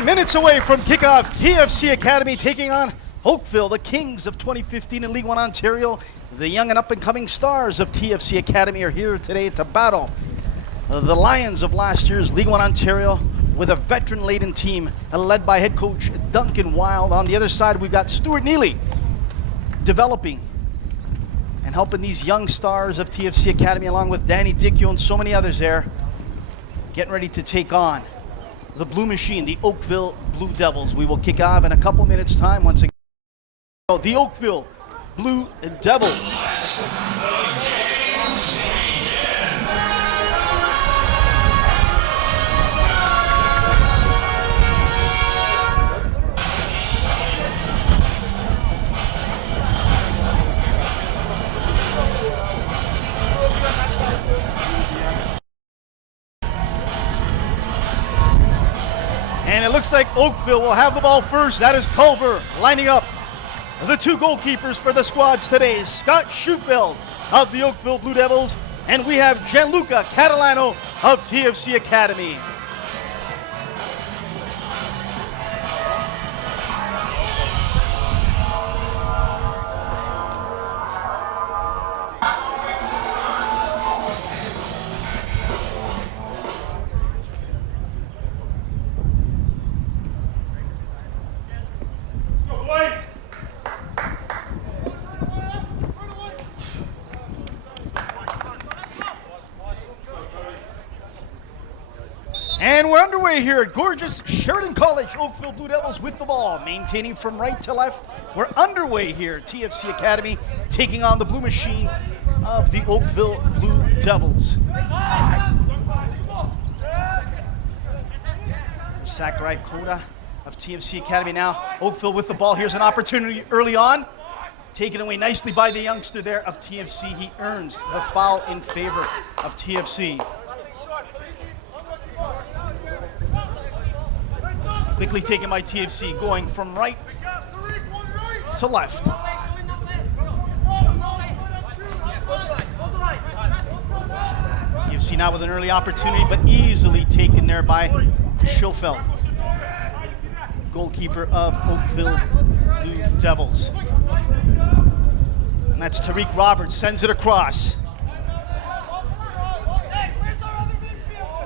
And minutes away from kickoff, TFC Academy taking on Oakville, the Kings of 2015 in League One Ontario. The young and up-and-coming stars of TFC Academy are here today to battle the Lions of last year's League One Ontario with a veteran-laden team led by head coach Duncan Wild. On the other side, we've got Stuart Neely developing and helping these young stars of TFC Academy along with Danny Dickio and so many others there, getting ready to take on the Blue Machine, the Oakville Blue Devils. We will kick off in a couple minutes' time once again. The Oakville Blue Devils. And it looks like Oakville will have the ball first. That is Culver lining up the two goalkeepers for the squads today. Scott Schufeld of the Oakville Blue Devils, and we have Gianluca Catalano of TFC Academy. And we're underway here at gorgeous Sheridan College. Oakville Blue Devils with the ball, maintaining from right to left. We're underway here. TFC Academy taking on the Blue Machine of the Oakville Blue Devils. Sakurai Koda of TFC Academy now. Oakville with the ball. Here's an opportunity early on. Taken away nicely by the youngster there of TFC. He earns the foul in favor of TFC. Quickly taken by TFC, going from right to left. TFC now with an early opportunity, but easily taken there by Schofeld, goalkeeper of Oakville Blue Devils. And that's Tariq Roberts, sends it across.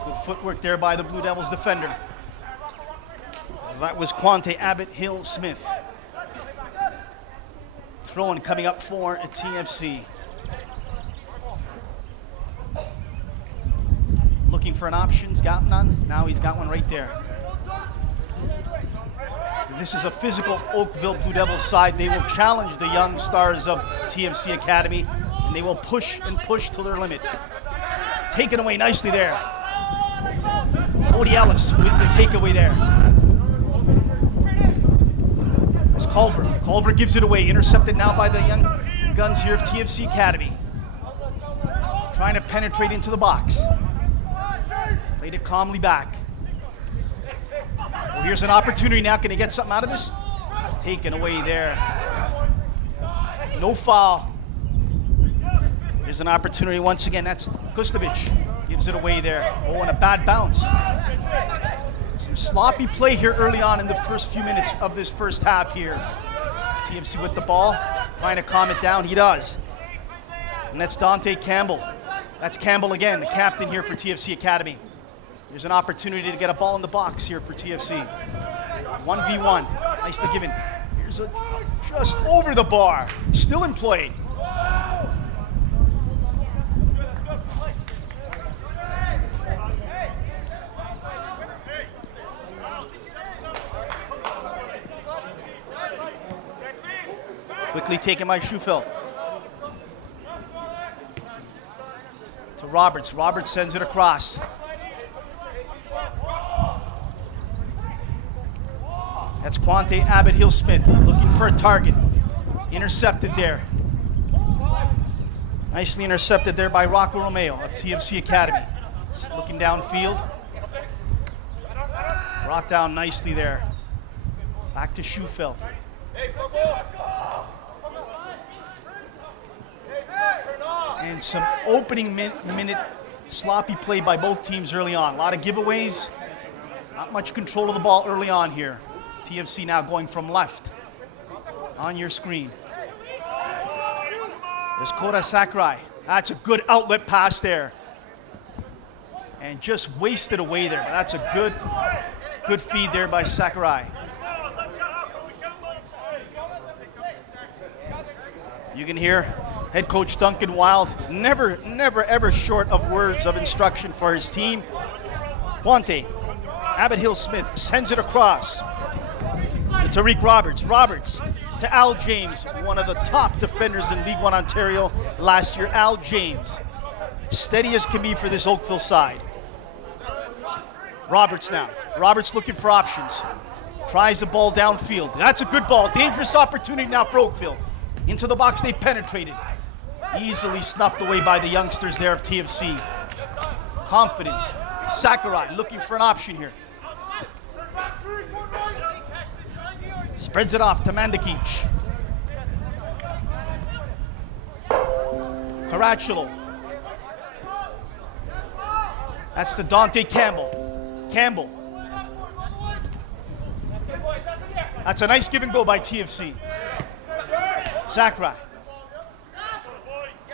Good footwork there by the Blue Devils defender. That was Quante Abbott Hill Smith. Throw-in coming up for a TFC. Looking for an option, he's got none. Now he's got one right there. This is a physical Oakville Blue Devils side. They will challenge the young stars of TFC Academy, and they will push and push to their limit. Taken away nicely there. Cody Ellis with the takeaway there. It's Culver. Culver gives it away. Intercepted now by the young guns here of TFC Academy. Trying to penetrate into the box. Played it calmly back. Well, here's an opportunity now. Can he get something out of this? Taken away there. No foul. Here's an opportunity once again. That's Kustovic. Gives it away there. Oh, and a bad bounce. Some sloppy play here early on in the first few minutes of this first half here. TFC with the ball, trying to calm it down. He does. And that's Dante Campbell. That's Campbell again, the captain here for TFC Academy. There's an opportunity to get a ball in the box here for TFC. 1v1. Nicely given. Here's a just over the bar. Still in play. Quickly taken by Schufeld. To Roberts. Roberts sends it across. That's Quante Abbott Hill Smith looking for a target. Intercepted there. Nicely intercepted there by Rocco Romeo of TFC Academy. Looking downfield. Brought down nicely there. Back to Schufeld. And some opening minute sloppy play by both teams early on. A lot of giveaways. Not much control of the ball early on here. TFC now going from left on your screen. There's Kota Sakurai. That's a good outlet pass there. And just wasted away there. But that's a good feed there by Sakurai. You can hear head coach Duncan Wild, never ever short of words of instruction for his team. Quante, Abbott Hill Smith sends it across to Tariq Roberts. Roberts to Al James, one of the top defenders in League One Ontario last year. Al James, steady as can be for this Oakville side. Roberts now. Roberts looking for options. Tries the ball downfield. That's a good ball. Dangerous opportunity now for Oakville. Into the box they've penetrated. Easily snuffed away by the youngsters there of TFC. Confidence. Sakurai looking for an option here. Spreads it off to Mandakic. Caracciolo. That's to Dante Campbell. Campbell. That's a nice give and go by TFC. Sakurai.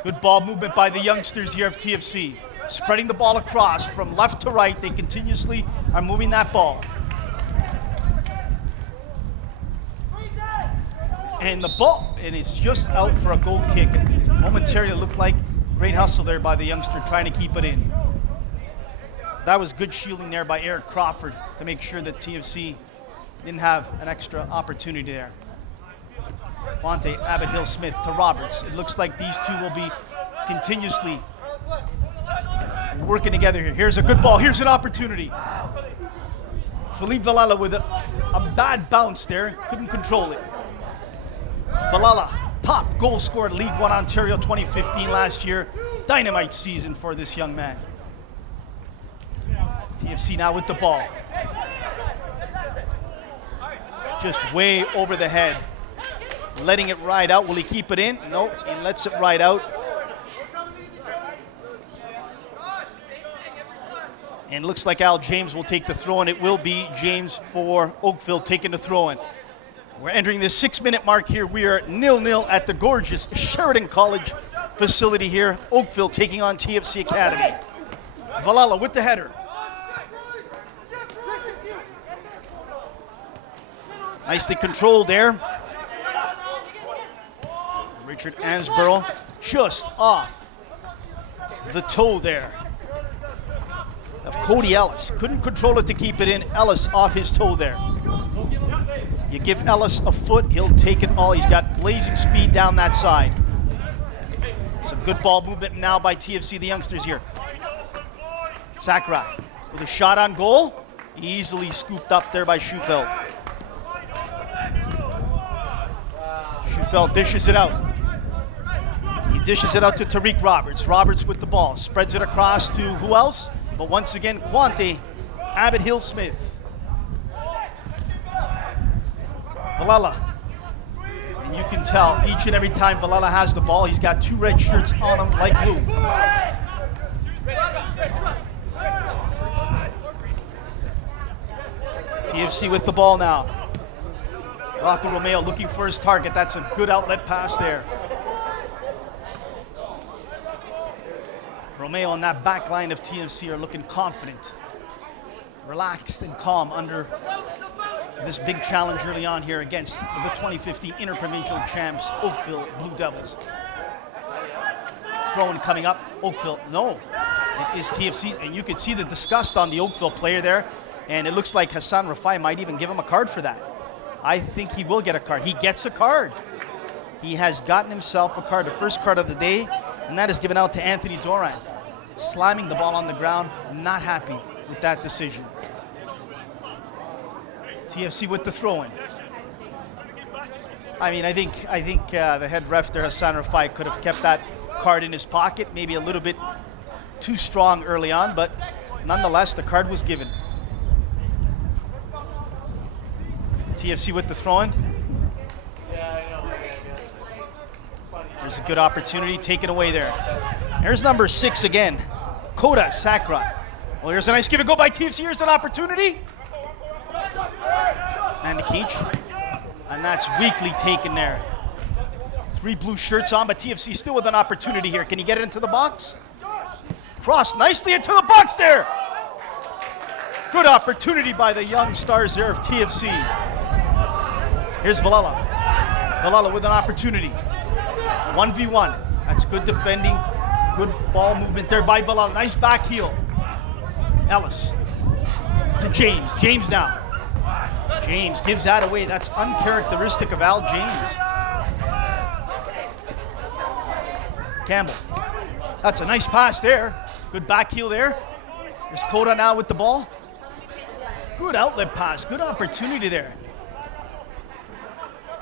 Good ball movement by the youngsters here of TFC. Spreading the ball across from left to right. They continuously are moving that ball. And the ball, and it's just out for a goal kick. Momentarily looked like great hustle there by the youngster trying to keep it in. That was good shielding there by Eric Crawford to make sure that TFC didn't have an extra opportunity there. Fonte, Abbott Hill Smith to Roberts. It looks like these two will be continuously working together here. Here's a good ball. Here's an opportunity. Philippe Valala with a bad bounce there. Couldn't control it. Valala, top goal scorer in League One Ontario 2015 last year. Dynamite season for this young man. TFC now with the ball. Just way over the head. Letting it ride out. Will he keep it in? No, he lets it ride out. And looks like Al James will take the throw, and it will be James for Oakville taking the throw in. We're entering the 6-minute mark here. We are 0-0 at the gorgeous Sheridan College facility here. Oakville taking on TFC Academy. Valala with the header. Nicely controlled there. Richard Ansborough just off the toe there of Cody Ellis. Couldn't control it to keep it in. Ellis off his toe there. You give Ellis a foot, he'll take it all. He's got blazing speed down that side. Some good ball movement now by TFC, the youngsters here. Sakurai with a shot on goal. Easily scooped up there by Schufeld. Schufeld dishes it out. He dishes it out to Tariq Roberts. Roberts with the ball. Spreads it across to who else? But once again, Quante, Abbott Hill Smith. Valala. And you can tell each and every time Valala has the ball, he's got 2 red shirts on him like glue. TFC with the ball now. Rocco Romeo looking for his target. That's a good outlet pass there. Romeo on that back line of TFC are looking confident, relaxed and calm under this big challenge early on here against the 2015 Interprovincial champs, Oakville Blue Devils. Throw-in coming up. Oakville, no. It is TFC, and you could see the disgust on the Oakville player there, and it looks like Hassan Rafai might even give him a card for that. I think he will get a card. He gets a card. He has gotten himself a card, the first card of the day, and that is given out to Anthony Doran. Slamming the ball on the ground, not happy with that decision. TFC with the throw-in. I mean, I think the head ref there, Hassan Rafai, could have kept that card in his pocket, maybe a little bit too strong early on, but nonetheless, the card was given. TFC with the throw-in. There's a good opportunity taken away there. There's number 6 again, Kota Sakurai. Well, here's a nice give and go by TFC. Here's an opportunity. Mandikic. And that's weakly taken there. 3 blue shirts on, but TFC still with an opportunity here. Can he get it into the box? Cross nicely into the box there. Good opportunity by the young stars there of TFC. Here's Villela. Villela with an opportunity. 1v1. That's good defending. Good ball movement there by Villela. Nice back heel. Ellis to James. James now. James gives that away. That's uncharacteristic of Al James. Campbell. That's a nice pass there. Good back heel there. There's Coda now with the ball. Good outlet pass. Good opportunity there.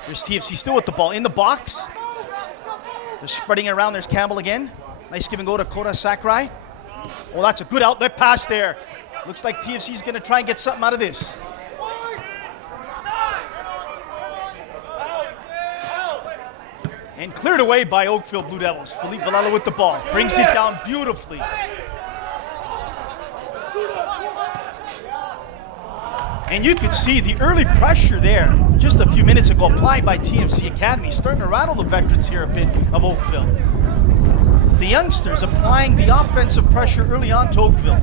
There's TFC still with the ball in the box. They're spreading it around. There's Campbell again. Nice give and go to Coda Sakurai. Oh, that's a good outlet pass there. Looks like TFC's going to try and get something out of this. And cleared away by Oakville Blue Devils. Philippe Villela with the ball. Brings it down beautifully. And you could see the early pressure there just a few minutes ago applied by TFC Academy. Starting to rattle the veterans here a bit of Oakville. The youngsters applying the offensive pressure early on to Oakville.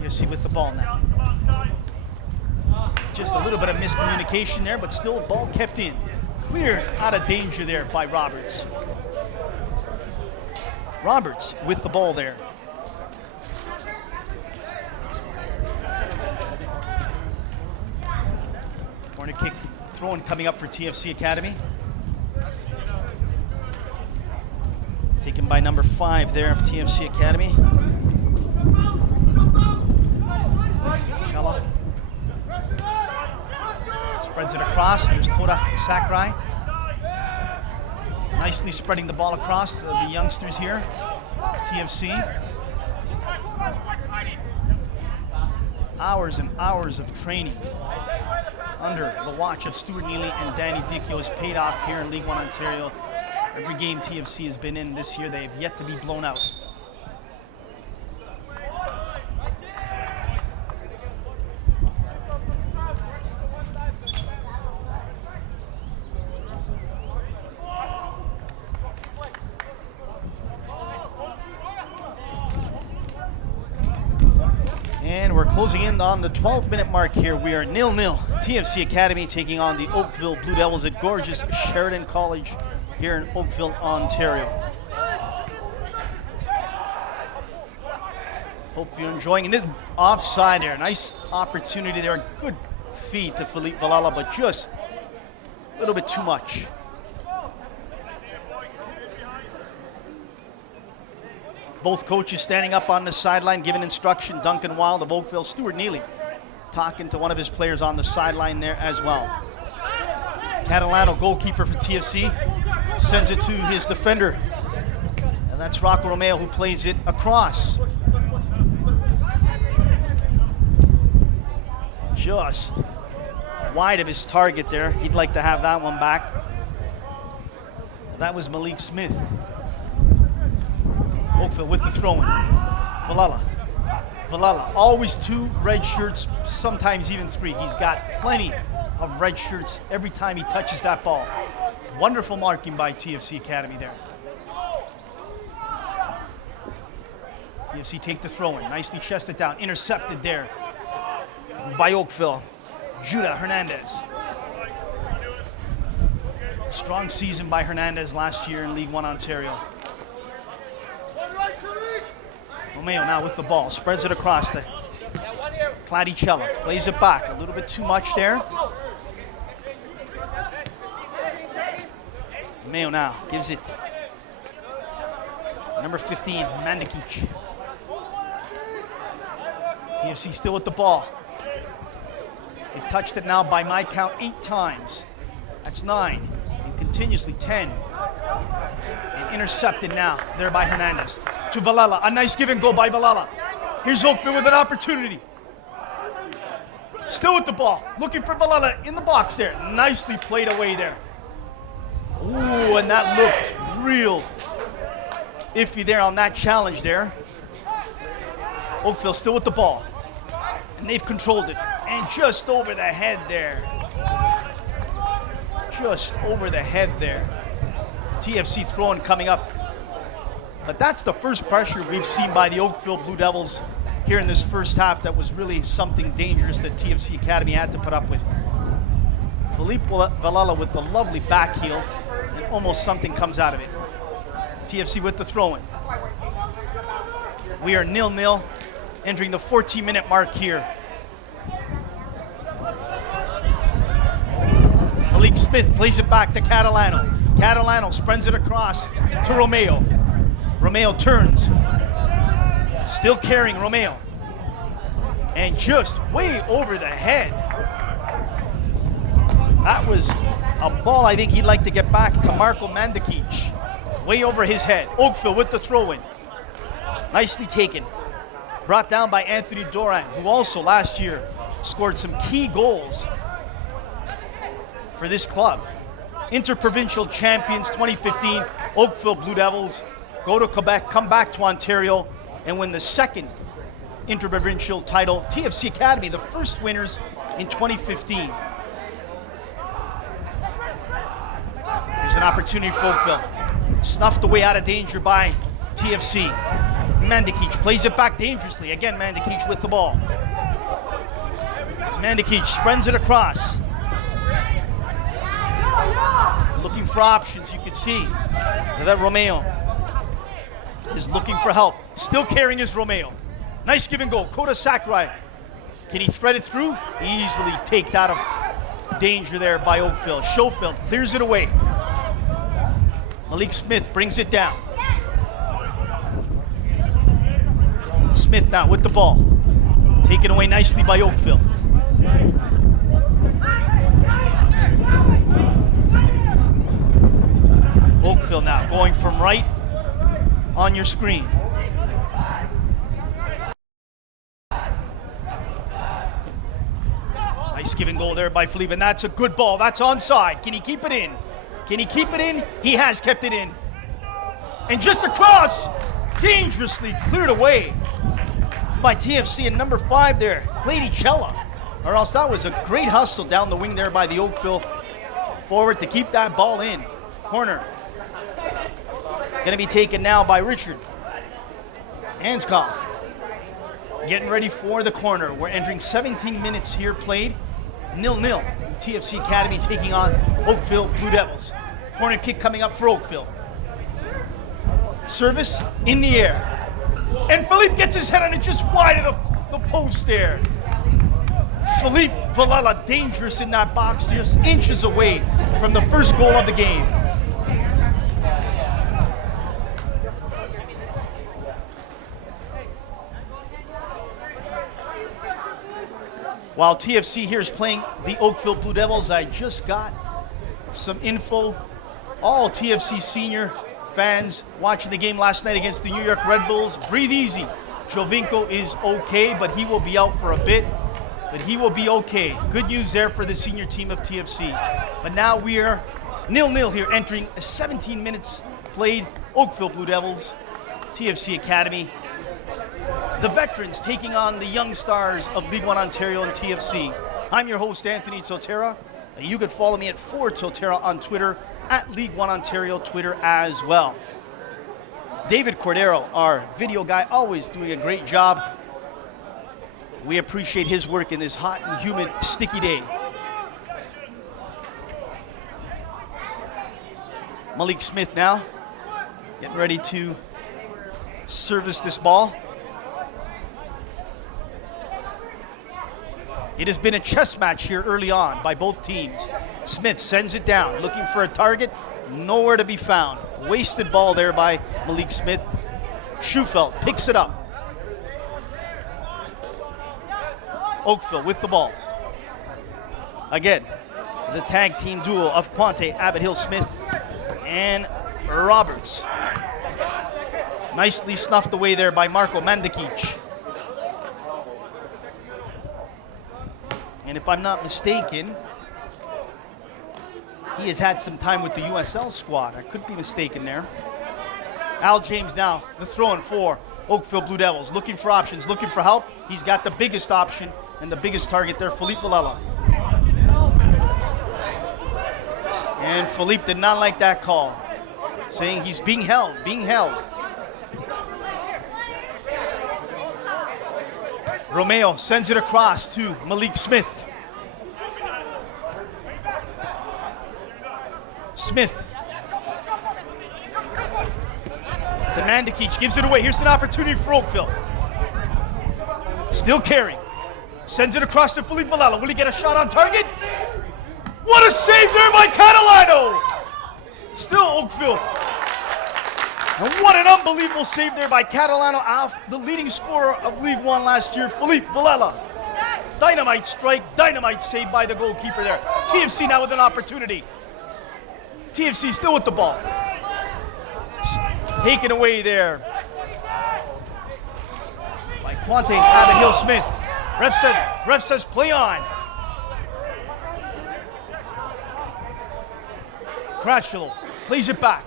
TFC with the ball now. Just a little bit of miscommunication there, but still ball kept in. Cleared out of danger there by Roberts. Roberts with the ball there. Corner kick throw-in coming up for TFC Academy. Taken by number 5 there of TFC Academy. Chella. Spreads it across. There's Coda Sakurai. Nicely spreading the ball across the youngsters here of TFC. Hours and hours of training under the watch of Stuart Neely and Danny Dickio has paid off here in League One Ontario. Every game TFC has been in this year, they have yet to be blown out. And we're closing in on the 12-minute mark here. We are 0-0. TFC Academy taking on the Oakville Blue Devils at gorgeous Sheridan College here in Oakville, Ontario. Hope you're enjoying it. Offside there. Nice opportunity there. Good feed to Philippe Villela, but just a little bit too much. Both coaches standing up on the sideline, giving instruction. Duncan Wild of Oakville, Stuart Neely talking to one of his players on the sideline there as well. Catalano, goalkeeper for TFC, sends it to his defender. And that's Rocco Romeo who plays it across. Just wide of his target there. He'd like to have that one back. That was Malik Smith. Oakville with the throw-in. Villela. Villela, always 2 red shirts, sometimes even 3. He's got plenty of red shirts every time he touches that ball. Wonderful marking by TFC Academy there. TFC take the throw-in, nicely chested down, intercepted there by Oakville. Judah Hernandez. Strong season by Hernandez last year in League One Ontario. Romeo now with the ball, spreads it across to Cladicella, plays it back, a little bit too much there. Romeo now gives it. Number 15, Mandikic. TFC still with the ball. They've touched it now by my count 8 times. That's 9, and continuously 10. And intercepted now there by Hernandez. To Villela, a nice give and go by Villela. Here's Oakville with an opportunity. Still with the ball, looking for Villela in the box there. Nicely played away there. Ooh, and that looked real iffy there on that challenge there. Oakville still with the ball. And they've controlled it. And just over the head there. Just over the head there. TFC throwing coming up. But that's the first pressure we've seen by the Oakville Blue Devils here in this first half that was really something dangerous that TFC Academy had to put up with. Philippe Valella with the lovely back heel, and almost something comes out of it. TFC with the throw-in. We are 0-0, entering the 14-minute mark here. Malik Smith plays it back to Catalano. Catalano spreads it across to Romeo. Romeo turns. Still carrying Romeo. And just way over the head. That was a ball I think he'd like to get back to Marko Mandakic. Way over his head. Oakville with the throw-in. Nicely taken. Brought down by Anthony Doran, who also last year scored some key goals for this club. Interprovincial champions 2015, Oakville Blue Devils go to Quebec, come back to Ontario, and win the second interprovincial title. TFC Academy, the first winners in 2015. Here's an opportunity for Oakville. Snuffed away out of danger by TFC. Mandakic plays it back dangerously. Again, Mandakic with the ball. Mandakic spreads it across. Looking for options, you can see that Romeo is looking for help. Still carrying his Romeo. Nice give and go. Kota Sakurai. Can he thread it through? Easily taken out of danger there by Oakville. Schofield clears it away. Malik Smith brings it down. Smith now with the ball. Taken away nicely by Oakville. Oakville now going from right on your screen. Nice give and go there by Philippe, and that's a good ball. That's onside. Can he keep it in? Can he keep it in? He has kept it in. And just across, dangerously cleared away by TFC and number 5 there, Clady Cella. Or else that was a great hustle down the wing there by the Oakville forward to keep that ball in. Corner. Going to be taken now by Richard Hanskoff. Getting ready for the corner. We're entering 17 minutes here played. 0-0. TFC Academy taking on Oakville Blue Devils. Corner kick coming up for Oakville. Service in the air. And Philippe gets his head on it just wide of the post there. Philippe Valella dangerous in that box, just inches away from the first goal of the game. While TFC here is playing the Oakville Blue Devils, I just got some info. All TFC senior fans watching the game last night against the New York Red Bulls, breathe easy. Jovinko is okay, but he will be out for a bit. But he will be okay. Good news there for the senior team of TFC. But now we are 0-0 here, entering 17 minutes played. Oakville Blue Devils, TFC Academy. The veterans taking on the young stars of League One Ontario and TFC. I'm your host, Anthony Totera. You can follow me at @4Totera on Twitter, at League One Ontario Twitter as well. David Cordero, our video guy, always doing a great job. We appreciate his work in this hot and humid, sticky day. Malik Smith now, getting ready to service this ball. It has been a chess match here early on by both teams. Smith sends it down, looking for a target, nowhere to be found. Wasted ball there by Malik Smith. Schufeld picks it up. Oakville with the ball. Again, the tag team duo of Quante, Abbott Hill Smith, and Roberts. Nicely snuffed away there by Marko Mandakic. And if I'm not mistaken, he has had some time with the USL squad. I could be mistaken there. Al James now, the throw-in for Oakville Blue Devils. Looking for options, looking for help. He's got the biggest option and the biggest target there, Philippe Villela. And Philippe did not like that call, saying he's being held. Romeo sends it across to Malik Smith. Smith to Mandikic, gives it away. Here's an opportunity for Oakville. Still carrying. Sends it across to Philippe Villela. Will he get a shot on target? What a save there by Catalano! Still Oakville. And what an unbelievable save there by Catalano, the leading scorer of League One last year, Philippe Villela. Dynamite strike, dynamite save by the goalkeeper there. TFC now with an opportunity. TFC still with the ball. Taken away there by Quante Abbott Smith. Ref says play on. Cratchilo plays it back.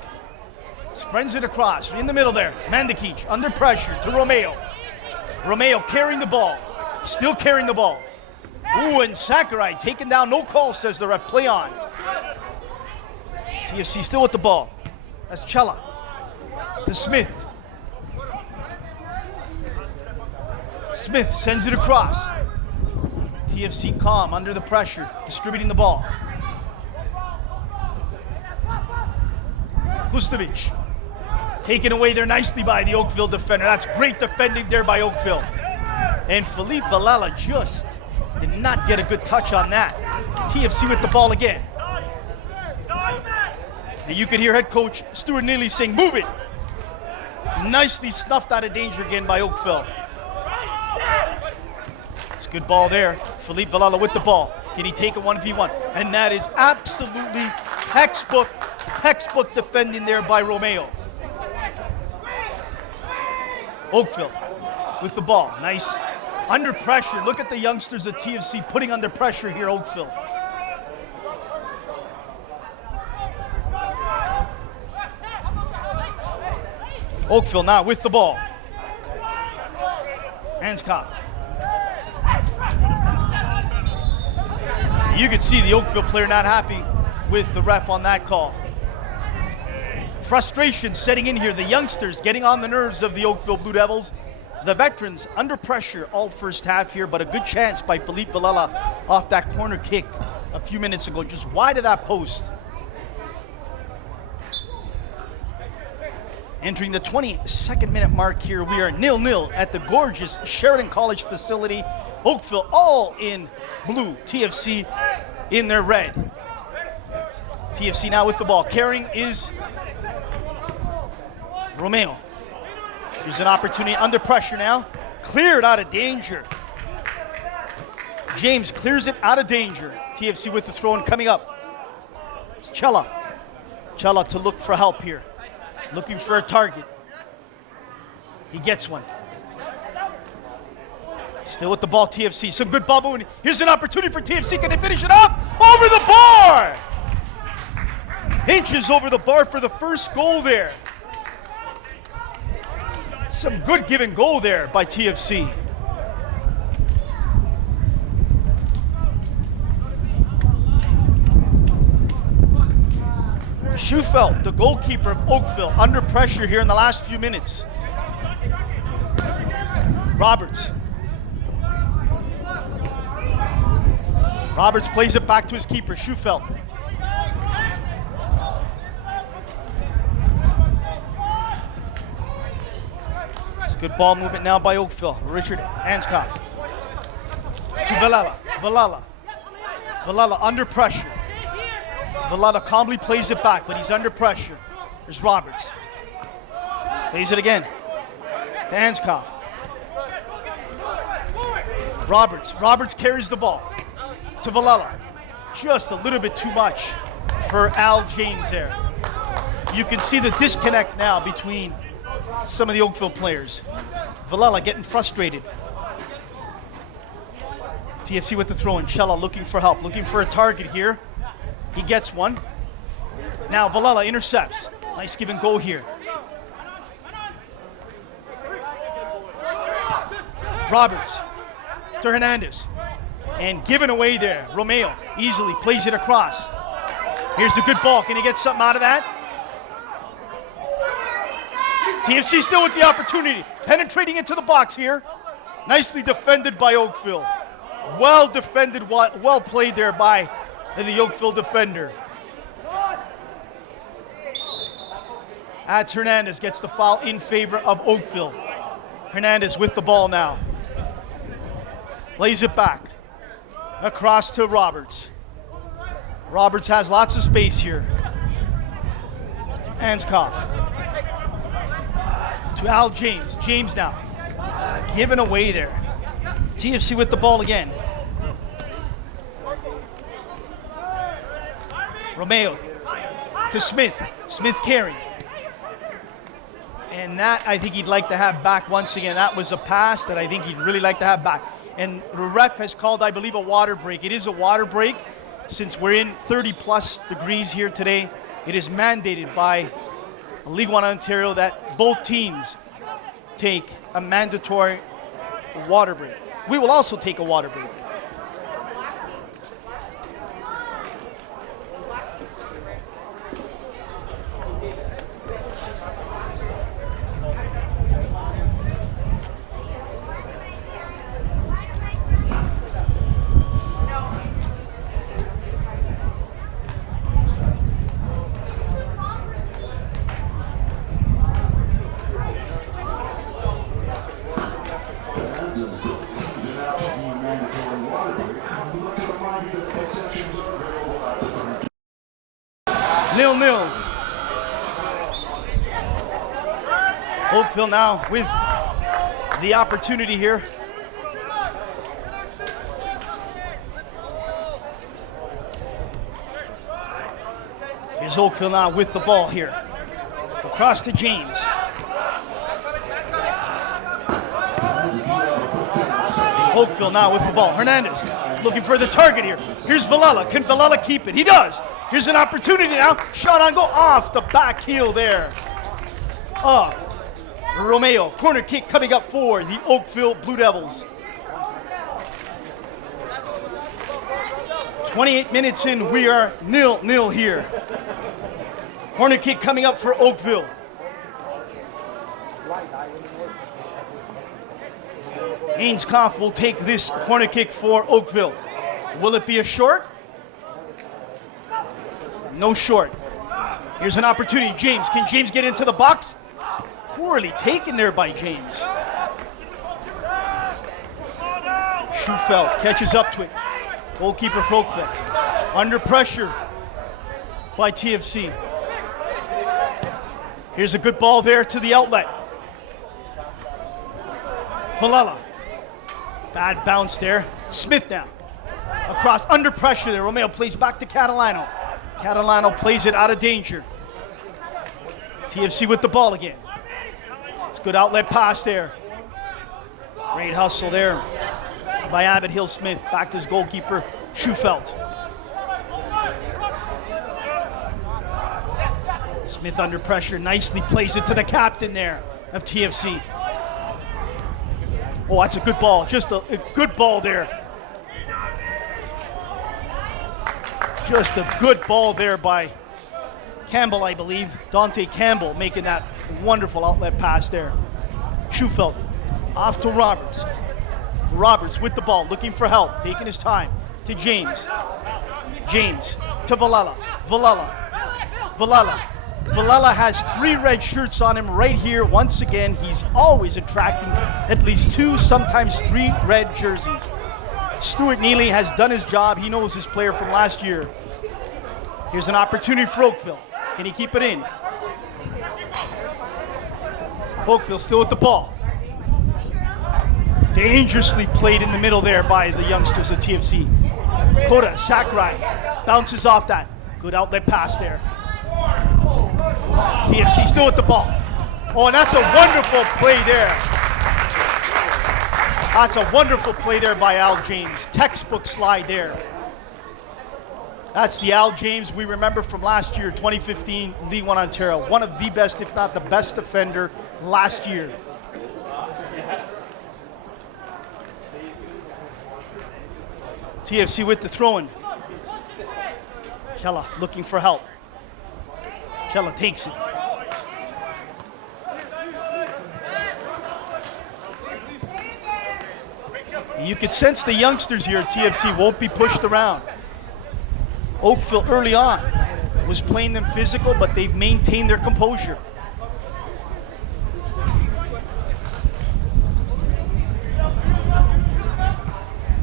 Spreads it across. In the middle there. Mandikic under pressure to Romeo. Romeo carrying the ball. Still carrying the ball. Ooh, and Sakurai taken down. No call, says the ref. Play on. TFC still with the ball. That's Chella. To Smith. Smith sends it across. TFC calm under the pressure. Distributing the ball. Gustovic. Taken away there nicely by the Oakville defender. That's great defending there by Oakville. And Philippe Villela just did not get a good touch on that. TFC with the ball again. And you can hear head coach Stuart Neely saying, move it. Nicely snuffed out of danger again by Oakville. It's a good ball there. Philippe Villela with the ball. Can he take a 1v1? And that is absolutely textbook defending there by Romeo. Oakville with the ball. Nice. Under pressure. Look at the youngsters of TFC putting under pressure here, Oakville. Oakville now with the ball. Hanskop. You could see the Oakville player not happy with the ref on that call. Frustration setting in here. The youngsters getting on the nerves of the Oakville Blue Devils. The veterans under pressure all first half here, but a good chance by Philippe Villela off that corner kick a few minutes ago, just wide of that post. Entering the 22nd minute mark here, we are 0-0 at the gorgeous Sheridan College facility. Oakville all in blue, TFC in their red. TFC now with the ball. Carrying is Romeo. Here's an opportunity under pressure now. Cleared out of danger. James clears it out of danger. TFC with the throw in coming up. It's Chella. Chella to look for help here. Looking for a target. He gets one. Still with the ball, TFC. Some good ball moving. Here's an opportunity for TFC. Can they finish it off? Over the bar! Inches over the bar for the first goal there. Some good give and go there by TFC. Schufelt, the goalkeeper of Oakville, under pressure here in the last few minutes. Roberts plays it back to his keeper, Schufelt. Good ball movement now by Oakville. Richard Hanskopf to Villela. Villela under pressure. Villela calmly plays it back, but he's under pressure. There's Roberts. Plays it again. To Hanskopf. Roberts carries the ball to Villela. Just a little bit too much for Al James there. You can see the disconnect now between some of the Oakville players. Villela getting frustrated. TFC with the throw in. Chella looking for help, looking for a target here. He gets one. Now Villela intercepts. Nice give and go here. Roberts to Hernandez. And given away there. Romeo easily plays it across. Here's a good ball. Can he get something out of that? TFC still with the opportunity. Penetrating into the box here. Nicely defended by Oakville. Well defended, well played there by the Oakville defender. That's Hernandez, gets the foul in favor of Oakville. Hernandez with the ball now. Plays it back. Across to Roberts. Roberts has lots of space here. Hands-off. To Al James. James now. Given away there. TFC with the ball again. Romeo to Smith. Smith carrying. And that I think he'd like to have back once again. That was a pass that I think he'd really like to have back. And the ref has called, I believe, a water break. It is a water break. Since we're in 30-plus degrees here today, it is mandated by League One Ontario that both teams take a mandatory water break. We will also take a water break. Nil-nil. Oakville now with the opportunity here. Here's Oakville now with the ball here. Across to James. Oakville now with the ball. Hernandez looking for the target here. Here's Villela. Can Villela keep it? He does. Here's an opportunity now. Shot on goal off the back heel there. Romeo. Corner kick coming up for the Oakville Blue Devils. 28 minutes in, we are 0-0 here. Corner kick coming up for Oakville. Ainscough will take this corner kick for Oakville. Will it be a short? No short. Here's an opportunity. James. Can James get into the box? Poorly taken there by James. Schufeld catches up to it. Goalkeeper for Oakville. Under pressure by TFC. Here's a good ball there to the outlet. Villela. Bad bounce there. Smith now. Across, under pressure there. Romeo plays back to Catalano. Catalano plays it out of danger. TFC with the ball again. It's a good outlet pass there. Great hustle there by Abbott Hill Smith. Back to his goalkeeper, Schufeld. Smith under pressure, nicely plays it to the captain there of TFC. Oh, that's a good ball. Just a good ball there. Just a good ball there by Campbell, I believe. Dante Campbell making that wonderful outlet pass there. Schufeld off to Roberts. Roberts with the ball, looking for help, taking his time to James. James to Villela. Villela has 3 red shirts on him right here. Once again, he's always attracting at least 2, sometimes 3 red jerseys. Stuart Neely has done his job. He knows his player from last year. Here's an opportunity for Oakville. Can he keep it in? Oakville still with the ball. Dangerously played in the middle there by the youngsters of TFC. Kota Sakurai bounces off that. Good outlet pass there. TFC still with the ball. Oh, and that's a wonderful play there. That's a wonderful play there by Al James. Textbook slide there. That's the Al James we remember from last year, 2015, League One Ontario. One of the best, if not the best defender last year. TFC with the throw-in. Kella looking for help. Kella takes it. You could sense the youngsters here at TFC won't be pushed around. Oakville early on was playing them physical, but they've maintained their composure.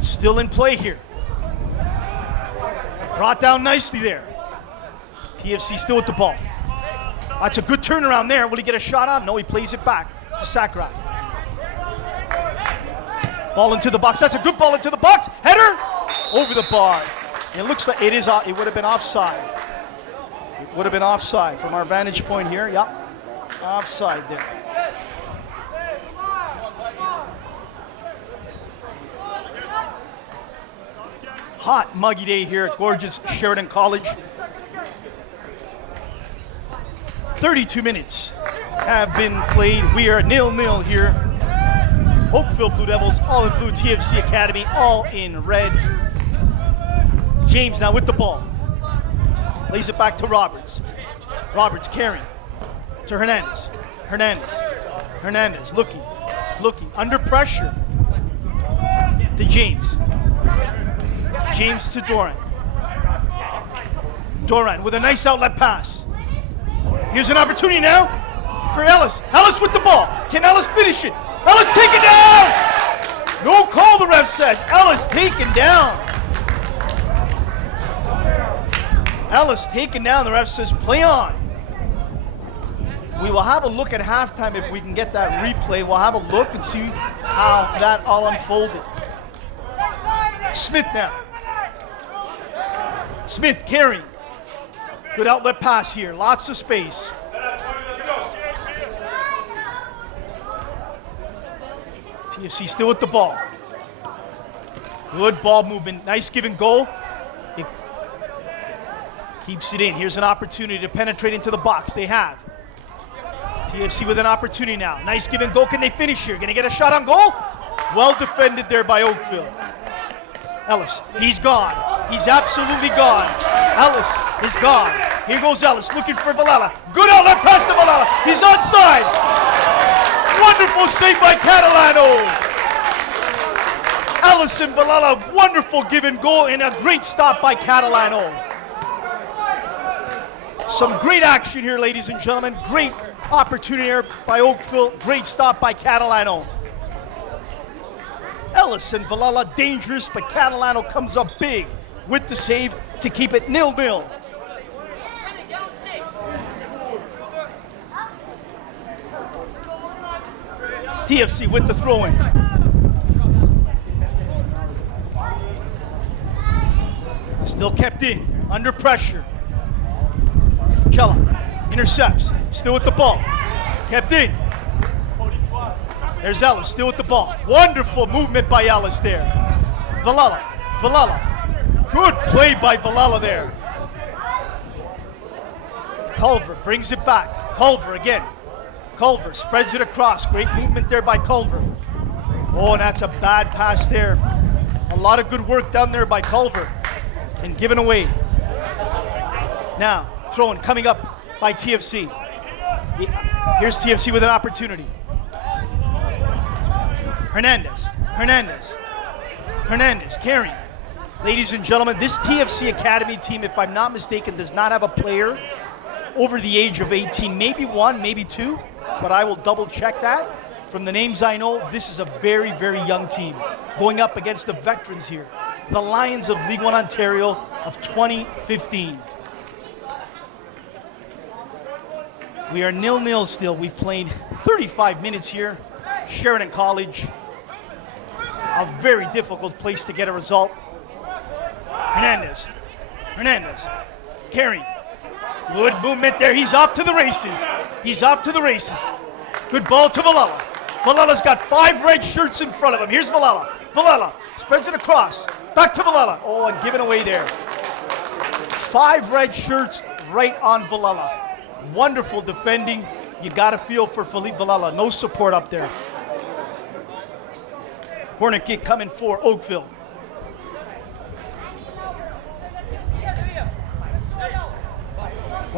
Still in play here. Brought down nicely there. TFC still with the ball. That's a good turnaround there. Will he get a shot on? No, he plays it back to Sakrat. Ball into the box. That's a good ball into the box. Header over the bar. It looks like it is. It would have been offside. It would have been offside from our vantage point here. Yep, offside there. Hot, muggy day here at gorgeous Sheridan College. 32 minutes have been played. We are 0-0 here. Oakville Blue Devils, all in blue. TFC Academy, all in red. James now with the ball. Lays it back to Roberts. Roberts carrying to Hernandez. Hernandez looking, under pressure to James. James to Doran. Doran with a nice outlet pass. Here's an opportunity now for Ellis. Ellis with the ball. Can Ellis finish it? Ellis taken down! No call, the ref says. Ellis taken down. Ellis taken down. The ref says play on. We will have a look at halftime if we can get that replay. We'll have a look and see how that all unfolded. Smith now. Smith carrying. Good outlet pass here. Lots of space. TFC still with the ball. Good ball movement. Nice give and go. It keeps it in. Here's an opportunity to penetrate into the box. They have. TFC with an opportunity now. Nice give and go. Can they finish here? Gonna get a shot on goal? Well defended there by Oakville. Ellis, he's gone. He's absolutely gone. Ellis is gone. Here goes Ellis looking for Valella. Good outlet pass to Valella. He's onside. Wonderful save by Catalano. Ellis and Valella, wonderful give and go, and a great stop by Catalano. Some great action here, ladies and gentlemen. Great opportunity here by Oakville. Great stop by Catalano. Ellis and Valella dangerous, but Catalano comes up big with the save to keep it 0-0. TFC with the throw-in. Still kept in, under pressure. Kella intercepts, still with the ball. Kept in. There's Ellis, still with the ball. Wonderful movement by Ellis there. Valella. Good play by Valella there. Culver brings it back. Culver again. Culver spreads it across. Great movement there by Culver. Oh, and that's a bad pass there. A lot of good work done there by Culver. And given away. Now, throwing coming up by TFC. Here's TFC with an opportunity. Hernandez carrying. Ladies and gentlemen, this TFC Academy team, if I'm not mistaken, does not have a player over the age of 18. Maybe one, maybe two, but I will double check that. From the names I know, this is a very, very young team going up against the veterans here. The Lions of League One Ontario of 2015. We are 0-0 still. We've played 35 minutes here. Sheridan College. A very difficult place to get a result. Hernandez. Carrying. Good movement there. He's off to the races. Good ball to Valella. Valella's got 5 red shirts in front of him. Here's Valella. Valella spreads it across. Back to Valella. Oh, and given away there. 5 red shirts right on Valella. Wonderful defending. You got to feel for Philippe Valella. No support up there. Corner kick coming for Oakville.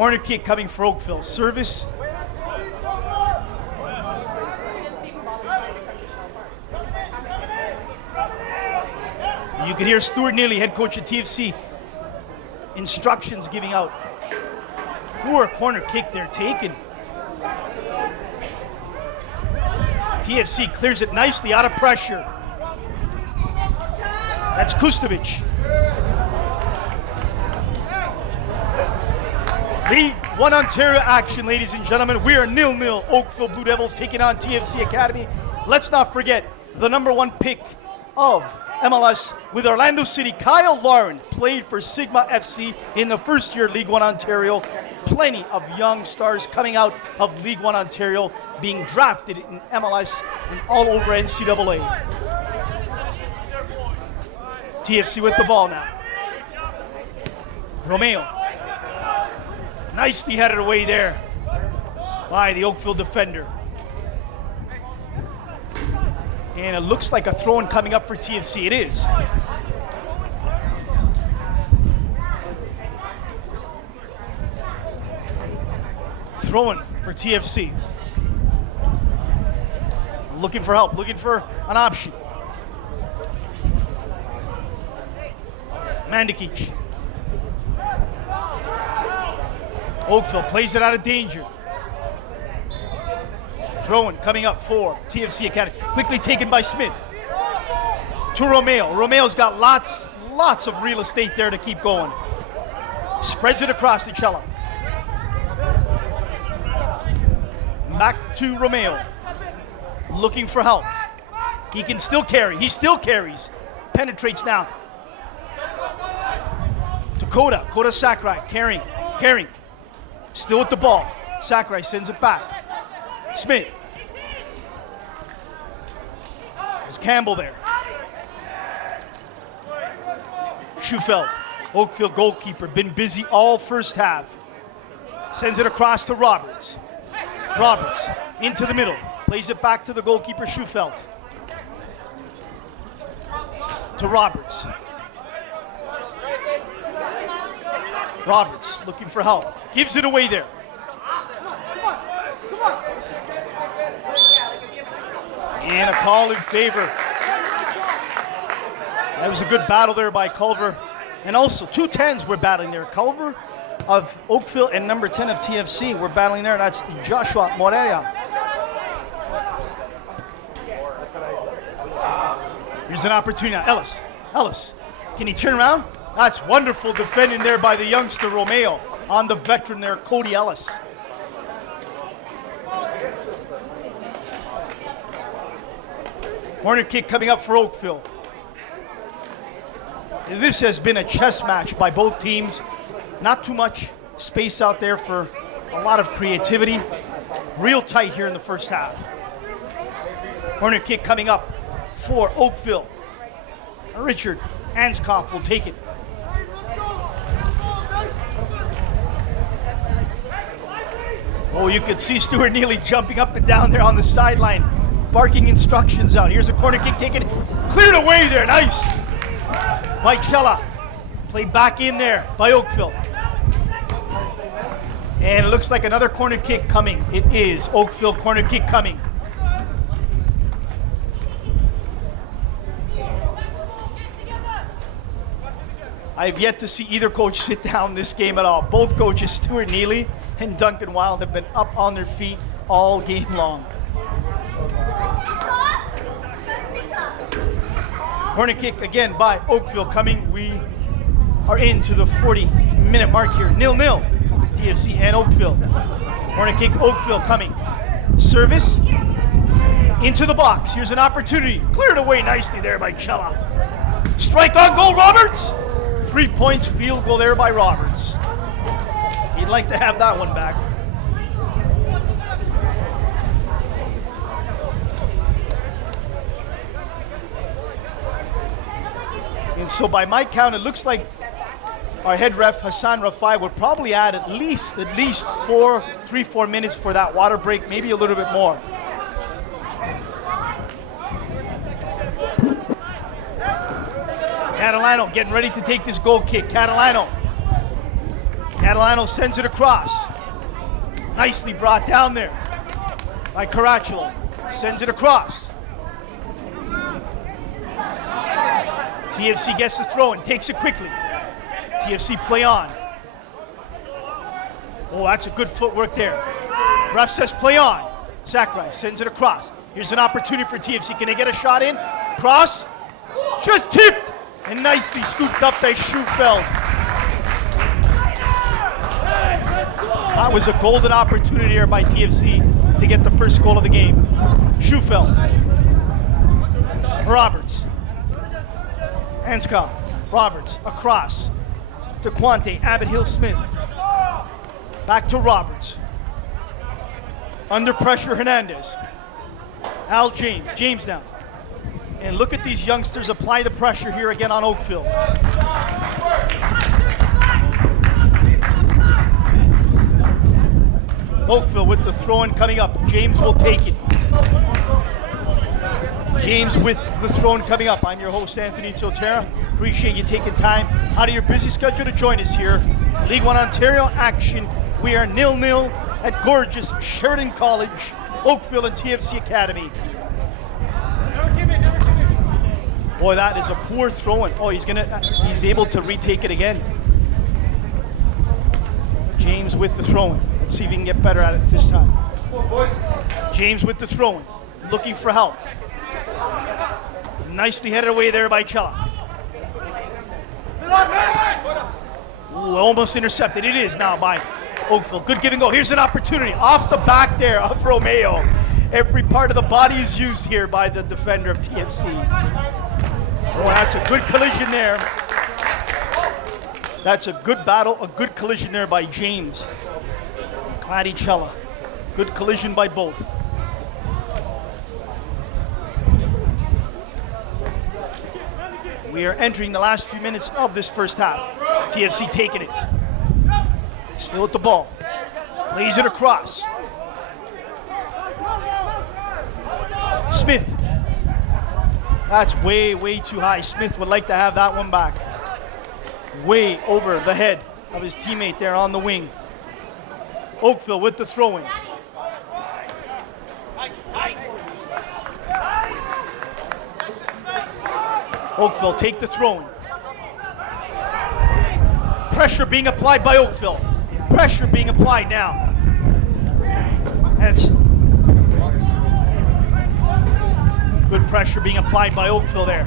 Corner kick coming for Oakville. Service. You can hear Stuart Neely, head coach at TFC, instructions giving out. Poor corner kick they're taking. TFC clears it nicely out of pressure. That's Kustovic. League One Ontario action, ladies and gentlemen. We are 0-0. Oakville Blue Devils taking on TFC Academy. Let's not forget the #1 pick of MLS with Orlando City. Kyle Lauren played for Sigma FC in the first year League One Ontario. Plenty of young stars coming out of League One Ontario being drafted in MLS and all over NCAA. TFC with the ball now. Romeo. Nicely headed away there by the Oakville defender. And it looks like a throw-in coming up for TFC. It is. Throw-in for TFC. Looking for help, looking for an option. Mandikic. Oakville plays it out of danger. Throw-in coming up for TFC Academy. Quickly taken by Smith. To Romeo. Romeo's got lots of real estate there to keep going. Spreads it across to Cella. Back to Romeo. Looking for help. He can still carry. He still carries. Penetrates now. To Coda. Coda Sakurai. Carrying. Still with the ball. Sakurai sends it back. Smith. There's Campbell there. Schufeld. Oakville goalkeeper. Been busy all first half. Sends it across to Roberts. Roberts into the middle. Plays it back to the goalkeeper Schufeld. To Roberts. Roberts looking for help. Gives it away there. And a call in favor. That was a good battle there by Culver. And also, 2 10s were battling there. Culver of Oakville and number 10 of TFC were battling there. That's Joshua Moreira. Here's an opportunity now. Ellis. Can he turn around? That's wonderful defending there by the youngster Romeo on the veteran there, Cody Ellis. Corner kick coming up for Oakville. This has been a chess match by both teams. Not too much space out there for a lot of creativity. Real tight here in the first half. Corner kick coming up for Oakville. Richard Anscoff will take it. Oh, you could see Stuart Neely jumping up and down there on the sideline, barking instructions out. Here's a corner kick taken, cleared away there, nice. By Cella, played back in there by Oakville. And it looks like another corner kick coming. It is Oakville corner kick coming. I've yet to see either coach sit down this game at all. Both coaches, Stuart Neely and Duncan Wild, have been up on their feet all game long. Corner kick again by Oakville coming. We are into the 40-minute mark here. 0-0, TFC and Oakville. Corner kick, Oakville coming. Service into the box. Here's an opportunity. Cleared away nicely there by Cella. Strike on goal, Roberts. 3 points, field goal there by Roberts. He'd like to have that one back. And so by my count, it looks like our head ref, Hassan Rafai, would probably add at least 3-4 minutes for that water break, maybe a little bit more. Catalano getting ready to take this goal kick. Catalano Catalano sends it across. Nicely brought down there by Caracciolo. Sends it across. TFC gets the throw and takes it quickly. TFC play on. Oh, that's a good footwork there. Ref says play on. Sakurai sends it across. Here's an opportunity for TFC. Can they get a shot in? Cross. Just tipped. And nicely scooped up by Schufeld. That was a golden opportunity here by TFC to get the first goal of the game. Schufeld. Roberts. Hanskopf. Roberts. Across. To Quante. Abbott Hill Smith. Back to Roberts. Under pressure, Hernandez. Al James. James now. And look at these youngsters apply the pressure here again on Oakville. Oakville with the throw-in coming up. James will take it. James with the throw-in coming up. I'm your host, Anthony Tilterra. Appreciate you taking time out of your busy schedule to join us here. League One Ontario action. We are 0-0 at gorgeous Sheridan College, Oakville and TFC Academy. Boy, that is a poor throw-in. Oh, he's able to retake it again. James with the throw-in. Let's see if he can get better at it this time. James with the throw-in, looking for help. Nicely headed away there by Chella. Ooh, almost intercepted. It is now by Oakville. Good give and go. Here's an opportunity off the back there of Romeo. Every part of the body is used here by the defender of TFC. Oh, that's a good collision there. That's a good battle, a good collision there by James. Cladicella. Good collision by both. We are entering the last few minutes of this first half. TFC taking it. Still at the ball. Plays it across. Smith. That's way, way too high. Smith would like to have that one back. Way over the head of his teammate there on the wing. Oakville with the throw-in. Oakville take the throw-in. Pressure being applied by Oakville. Pressure being applied now. That's good pressure being applied by Oakville there.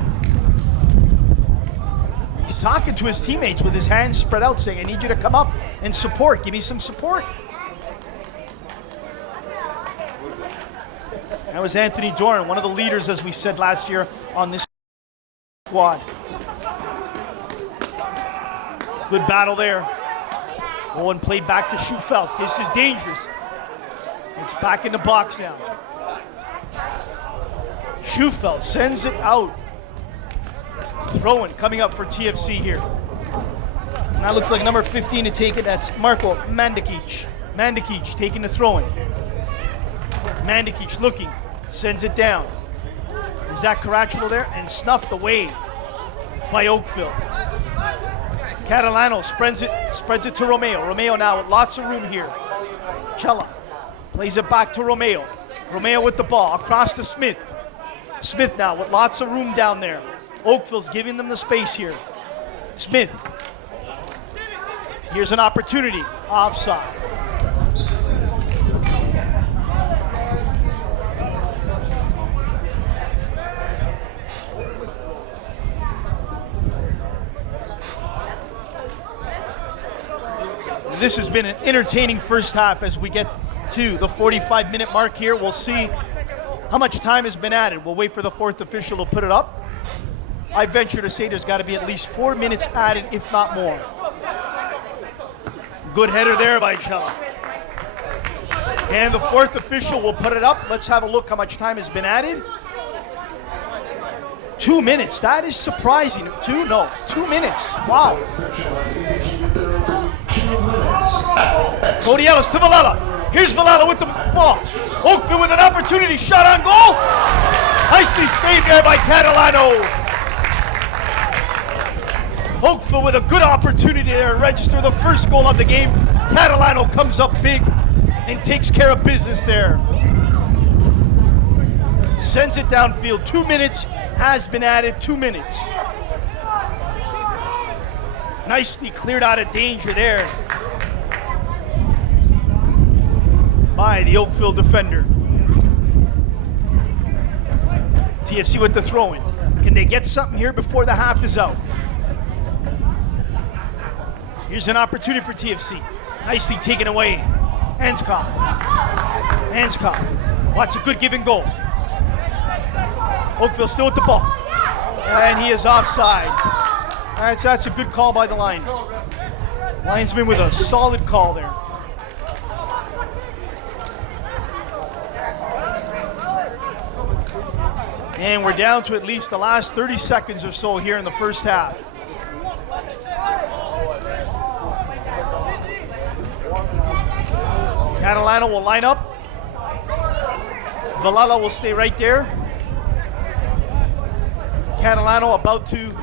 He's talking to his teammates with his hands spread out saying, I need you to come up and support. Give me some support. That was Anthony Doran, one of the leaders, as we said last year, on this squad. Good battle there. Owen played back to Schufeld. This is dangerous. It's back in the box now. Schufeld sends it out. Throw-in coming up for TFC here. And that looks like number 15 to take it. That's Marko Mandikic. Mandikic taking the throw-in. Mandikic looking. Sends it down. Is that Caracciolo there? And snuffed away by Oakville. Catalano spreads it to Romeo. Romeo now with lots of room here. Cella plays it back to Romeo. Romeo with the ball across to Smith. Smith now with lots of room down there. Oakville's giving them the space here. Smith. Here's an opportunity. Offside. This has been an entertaining first half as we get to the 45-minute mark here. We'll see how much time has been added. We'll wait for the fourth official to put it up. I venture to say there's got to be at least 4 minutes added, if not more. Good header there by Chella. And the fourth official will put it up. Let's have a look how much time has been added. 2 minutes. That is surprising. 2 minutes. Wow. Cody Ellis to Villela. Here's Villela with the ball. Oakville with an opportunity. Shot on goal. Nicely saved there by Catalano. Oakville with a good opportunity there to register the first goal of the game. Catalano comes up big and takes care of business there. Sends it downfield. 2 minutes has been added. 2 minutes. Nicely cleared out of danger there by the Oakville defender. TFC with the throw-in. Can they get something here before the half is out? Here's an opportunity for TFC. Nicely taken away. Hanskoff. Watch a good give and go. Oakville still with the ball. And he is offside. That's a good call by the line. Linesman with a solid call there. And we're down to at least the last 30 seconds or so here in the first half. Catalano will line up. Valala will stay right there. Catalano about to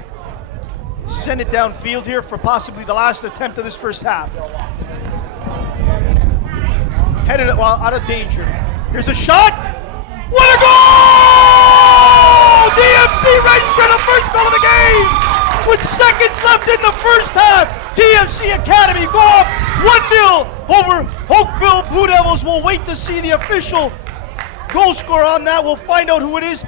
send it downfield here for possibly the last attempt of this first half. Headed it while out of danger. Here's a shot. What a goal! TFC registered the first goal of the game! With seconds left in the first half, TFC Academy go up 1-0 over Oakville Blue Devils. We'll wait to see the official goal scorer on that. We'll find out who it is.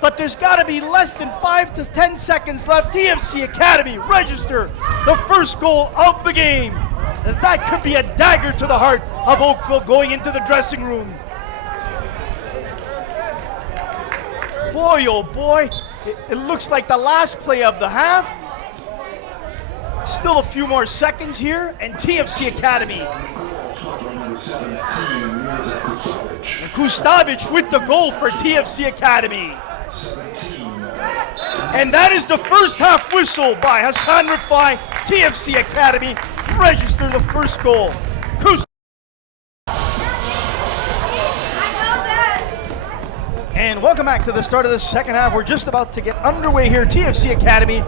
But there's got to be less than 5 to 10 seconds left. TFC Academy register the first goal of the game. And that could be a dagger to the heart of Oakville going into the dressing room. Boy, oh boy, it looks like the last play of the half. Still a few more seconds here, and TFC Academy. And Kustavic with the goal for TFC Academy. And that is the first half whistle by Hassan Rafai. TFC Academy register the first goal. And welcome back to the start of the second half. We're just about to get underway here. TFC Academy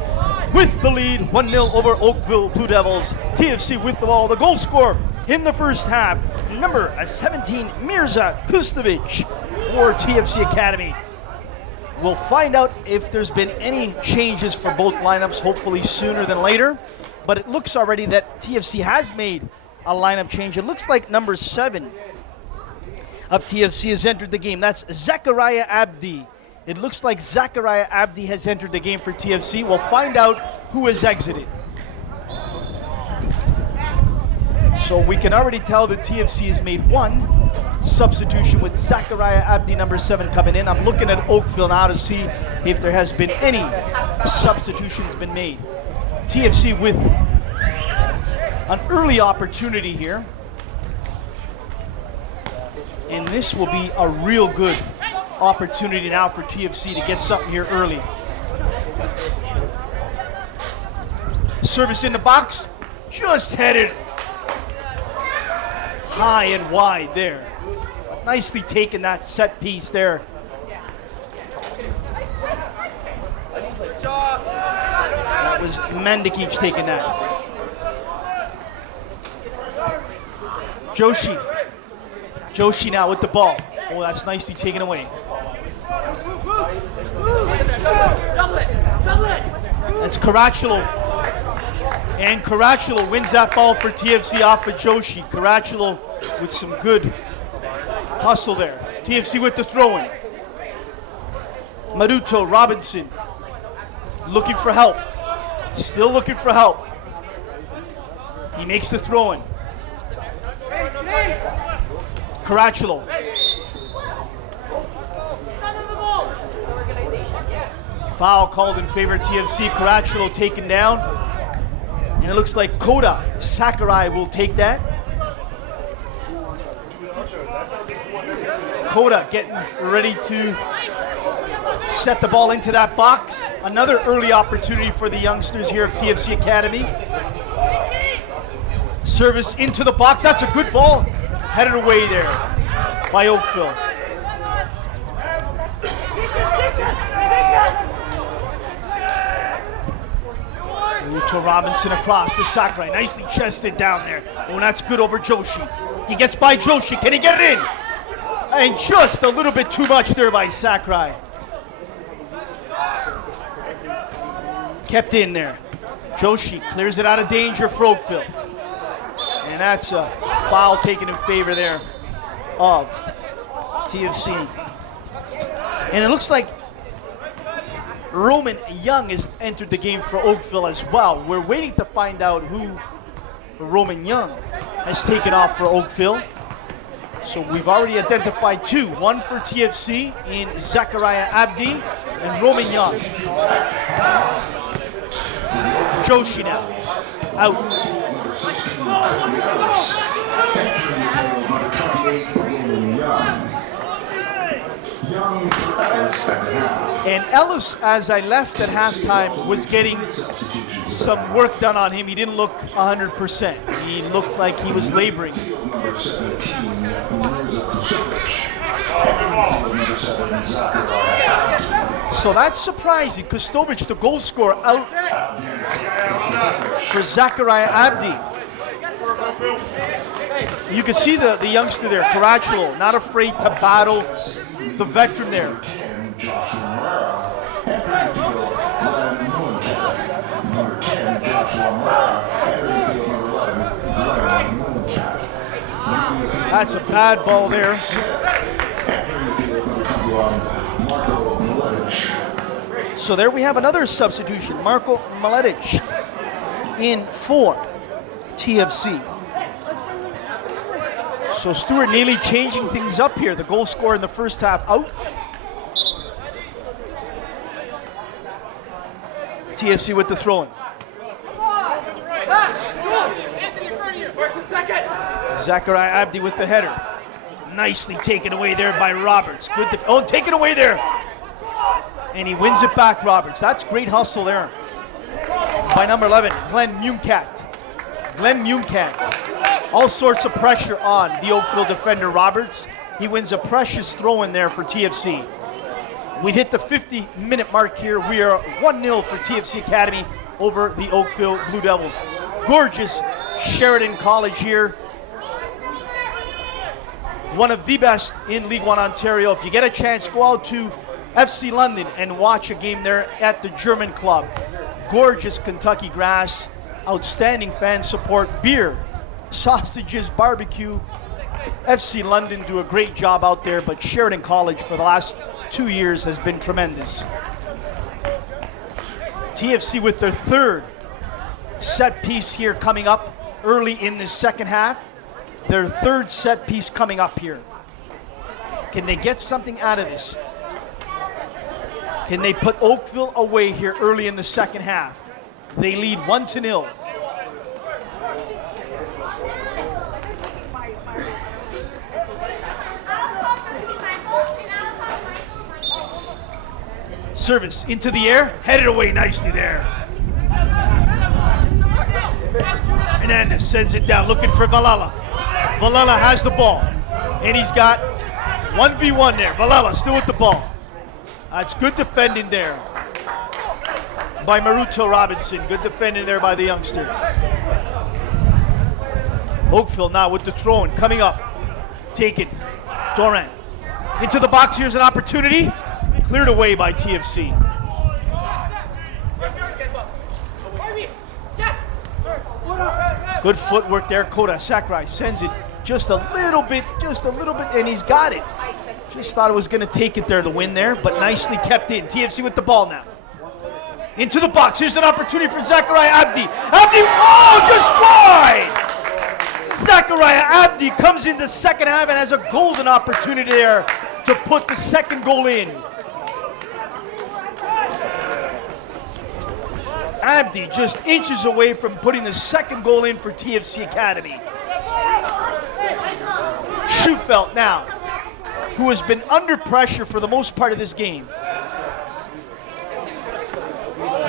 with the lead, 1-0 over Oakville Blue Devils. TFC with the ball. The goal scorer in the first half, number 17, Mirza Kustovic for TFC Academy. We'll find out if there's been any changes for both lineups, hopefully sooner than later. But it looks already that TFC has made a lineup change. It looks like number 7 of TFC has entered the game. That's Zachariah Abdi. It looks like Zachariah Abdi has entered the game for TFC. We'll find out who has exited. So we can already tell that TFC has made one substitution with Zachariah Abdi, number 7, coming in. I'm looking at Oakville now to see if there has been any substitutions been made. TFC with an early opportunity here. And this will be a real good opportunity now for TFC to get something here early. Service in the box, just headed high and wide there. Nicely taken that set piece there. That was Mandikic taking that. Joshi now with the ball. Oh, that's nicely taken away. That's Caracciolo. And Caracciolo wins that ball for TFC off of Joshi. Caracciolo with some good hustle there. TFC with the throw-in. Maruto Robinson looking for help. Still looking for help. He makes the throw-in. Caracciolo. Foul called in favor of TFC. Caracciolo taken down. And it looks like Koda Sakurai will take that. Koda getting ready to set the ball into that box. Another early opportunity for the youngsters here of TFC Academy. Service into the box. That's a good ball. Headed away there by Oakville. Maruto Robinson across to Sakurai. Nicely chested down there. Oh, that's good over Joshi. He gets by Joshi. Can he get it in? And just a little bit too much there by Sakurai. Kept in there. Joshi clears it out of danger for Oakville. And that's a foul taken in favor there of TFC. And it looks like Roman Young has entered the game for Oakville as well. We're waiting to find out who Roman Young has taken off for Oakville. So we've already identified two. One for TFC in Zachariah Abdi and Roman Young. Joshi now, out. And Ellis, as I left at halftime, was getting some work done on him. He didn't look 100%. He looked like he was laboring. So that's surprising. Kostovic, the goal scorer, out for Zachariah Abdi. You can see the youngster there, Caracciolo, not afraid to battle the veteran there. That's a bad ball there. So there we have another substitution. Marko Maletic in for TFC. So Stuart Neely changing things up here. The goal scorer in the first half out. TFC with the throw-in. Zachariah Abdi with the header. Nicely taken away there by Roberts. Good taken away there. And he wins it back, Roberts. That's great hustle there by number 11, Glenn Muncat. Glenn Muncat. All sorts of pressure on the Oakville defender, Roberts. He wins a precious throw-in there for TFC. We've hit the 50-minute mark here. We are 1-0 for TFC Academy over the Oakville Blue Devils. Gorgeous Sheridan College here. One of the best in League One Ontario. If you get a chance, go out to FC London and watch a game there at the German club. Gorgeous Kentucky grass, outstanding fan support, beer, sausages, barbecue. FC London do a great job out there, but Sheridan College for the last 2 years has been tremendous. TFC with their third set piece here coming up early in the second half. Their third set piece coming up here. Can they get something out of this? Can they put Oakville away here early in the second half? They lead 1-0. Service into the air, headed away nicely there. Hernandez sends it down, looking for Valala. Valala has the ball, and he's got 1v1 there. Valala still with the ball. It's good defending there by Maruto Robinson. Good defending there by the youngster. Oakville now with the throw-in coming up. Taken. Doran into the box. Here's an opportunity. Cleared away by TFC. Good footwork there. Kota Sakurai sends it just a little bit, and he's got it. Just thought it was going to take it there, the win there, but nicely kept in. TFC with the ball now. Into the box. Here's an opportunity for Zachariah Abdi. Abdi, oh, just wide! Zachariah Abdi comes in the second half and has a golden opportunity there to put the second goal in. Abdi just inches away from putting the second goal in for TFC Academy. Schufelt now, who has been under pressure for the most part of this game.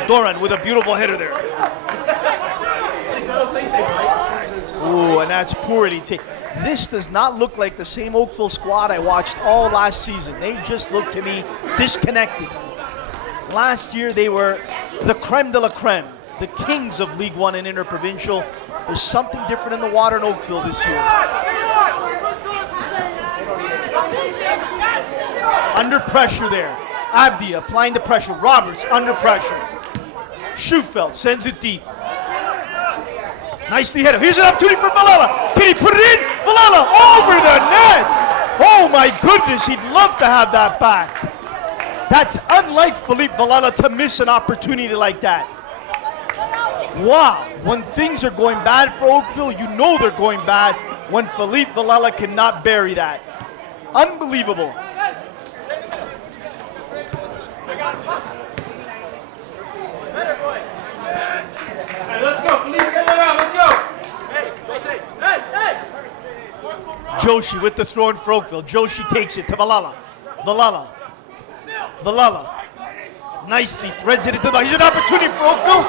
Doran with a beautiful header there. Ooh, and that's poorly taken. This does not look like the same Oakville squad I watched all last season. They just look to me disconnected. Last year they were the creme de la creme. the kings of League One and Interprovincial. There's something different in the water in Oakville this year. Under pressure there. Abdi applying the pressure. Roberts under pressure. Schufeld sends it deep. Nicely headed. Here's an opportunity for Villela. Can he put it in? Villela over the net. Oh my goodness, he'd love to have that back. That's unlike Philippe Villela to miss an opportunity like that. Wow, when things are going bad for Oakville, you know they're going bad when Philippe Villela cannot bury that. Unbelievable. Let's go, Philippe, get it out, let's go. Joshi with the throw in for Oakville. Joshi takes it to Villela. Villela. Nicely threads it into the... Here's an opportunity for Oakville.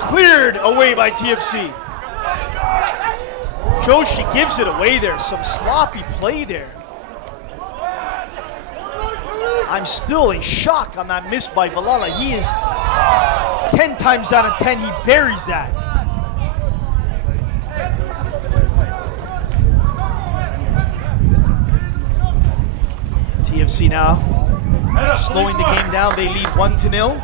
Cleared away by TFC. Joshi gives it away there. Some sloppy play there. I'm still in shock on that miss by Villela. He is 10 times out of 10, he buries that. TFC now slowing the game down. They lead 1-0.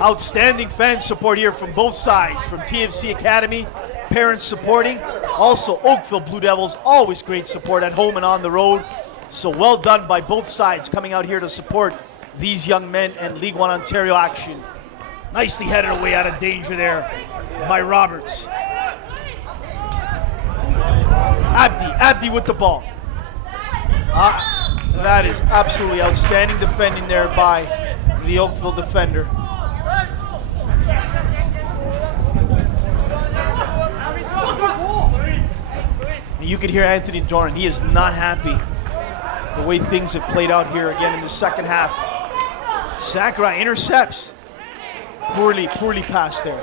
Outstanding fan support here from both sides, from TFC Academy, parents supporting. Also Oakville Blue Devils, always great support at home and on the road. So well done by both sides coming out here to support these young men and League One Ontario action. Nicely headed away out of danger there by Roberts. Abdi with the ball. That is absolutely outstanding defending there by the Oakville defender. You could hear Anthony Doran. He is not happy the way things have played out here again in the second half. Sakurai intercepts. Poorly passed there.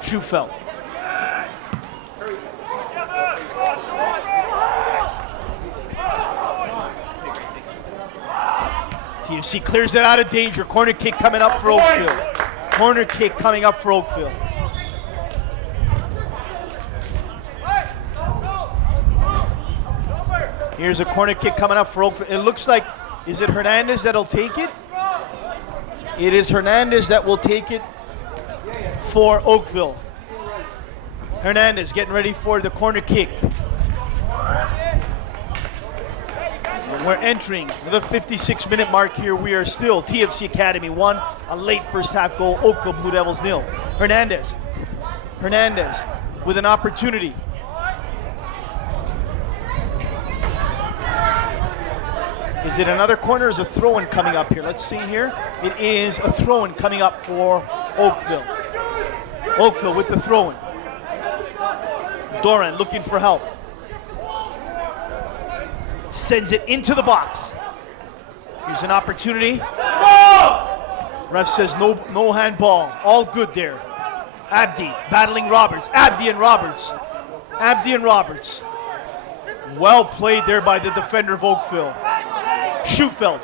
Schufeld. TFC clears it out of danger. Corner kick coming up for Oakville. Corner kick coming up for Oakville. Here's a corner kick coming up for Oakville. It looks like, is it Hernandez that'll take it? It is Hernandez that will take it for Oakville. Hernandez getting ready for the corner kick. And we're entering the 56-minute mark here. We are still TFC Academy 1, a late first half goal, Oakville Blue Devils 0. Hernandez with an opportunity. Is it another corner or is a throw-in coming up here? Let's see here. It is a throw-in coming up for Oakville. Oakville with the throw-in. Doran looking for help. Sends it into the box. Here's an opportunity. Ref says no handball. All good there. Abdi battling Roberts. Abdi and Roberts. Well played there by the defender of Oakville. Schufeld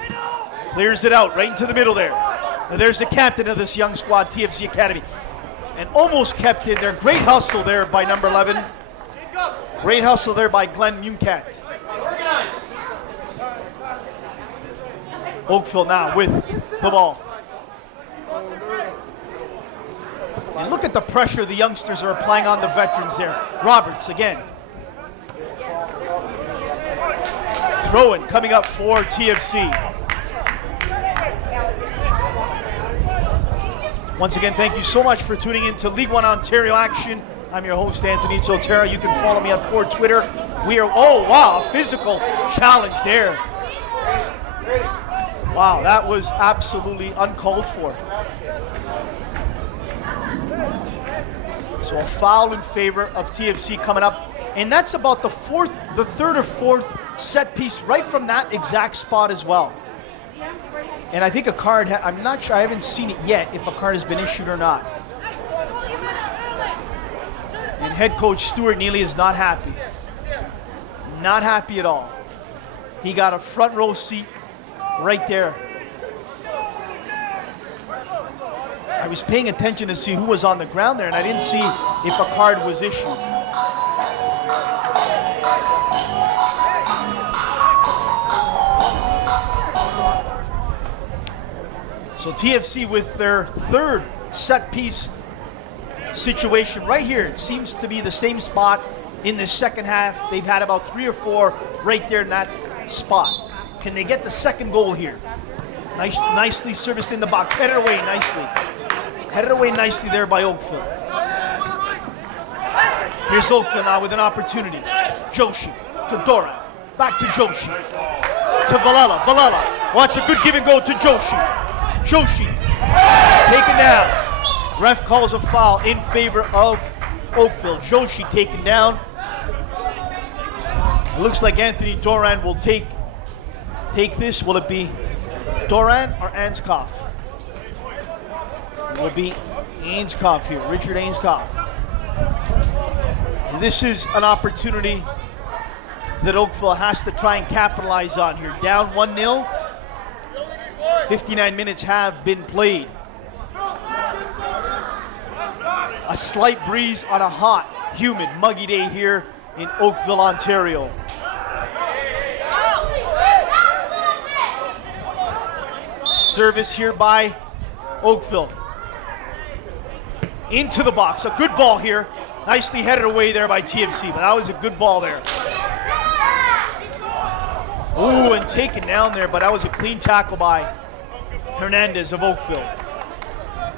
clears it out right into the middle there. And there's the captain of this young squad, TFC Academy. And almost kept in there. Great hustle there by number 11. Great hustle there by Glenn Muncat. Oakville now with the ball. And look at the pressure the youngsters are applying on the veterans there. Roberts again. Throw-in coming up for TFC. Once again, thank you so much for tuning in to League One Ontario action. I'm your host, Anthony Sotera. You can follow me on Twitter. We are, oh wow, a physical challenge there. Wow, that was absolutely uncalled for. So a foul in favor of TFC coming up. And that's about the third or fourth set piece right from that exact spot as well. And I think a card, I'm not sure, I haven't seen it yet, if a card has been issued or not. And head coach Stuart Neely is not happy. Not happy at all. He got a front row seat right there. was paying attention to see who was on the ground there, and I didn't see if a card was issued. So TFC with their third set piece situation right here. It seems to be the same spot in the second half. They've had about 3 or 4 right there in that spot. Can they get the second goal here? Nicely serviced in the box. Headed away nicely. Headed away nicely there by Oakville. Here's Oakville now with an opportunity. Joshi to Dora. Back to Joshi. To Villela. Villela wants a good give and go to Joshi. Joshi taken down. Ref calls a foul in favor of Oakville. Joshi taken down. It looks like Anthony Doran will take this. Will it be Doran or Anskoff? It will be Anskoff here, Richard Anskoff. And this is an opportunity that Oakville has to try and capitalize on here. Down 1-0. 59 minutes have been played. A slight breeze on a hot, humid, muggy day here in Oakville, Ontario. Service here by Oakville. Into the box, a good ball here. Nicely headed away there by TFC, but that was a good ball there. Ooh, and taken down there, but that was a clean tackle by Hernandez of Oakville.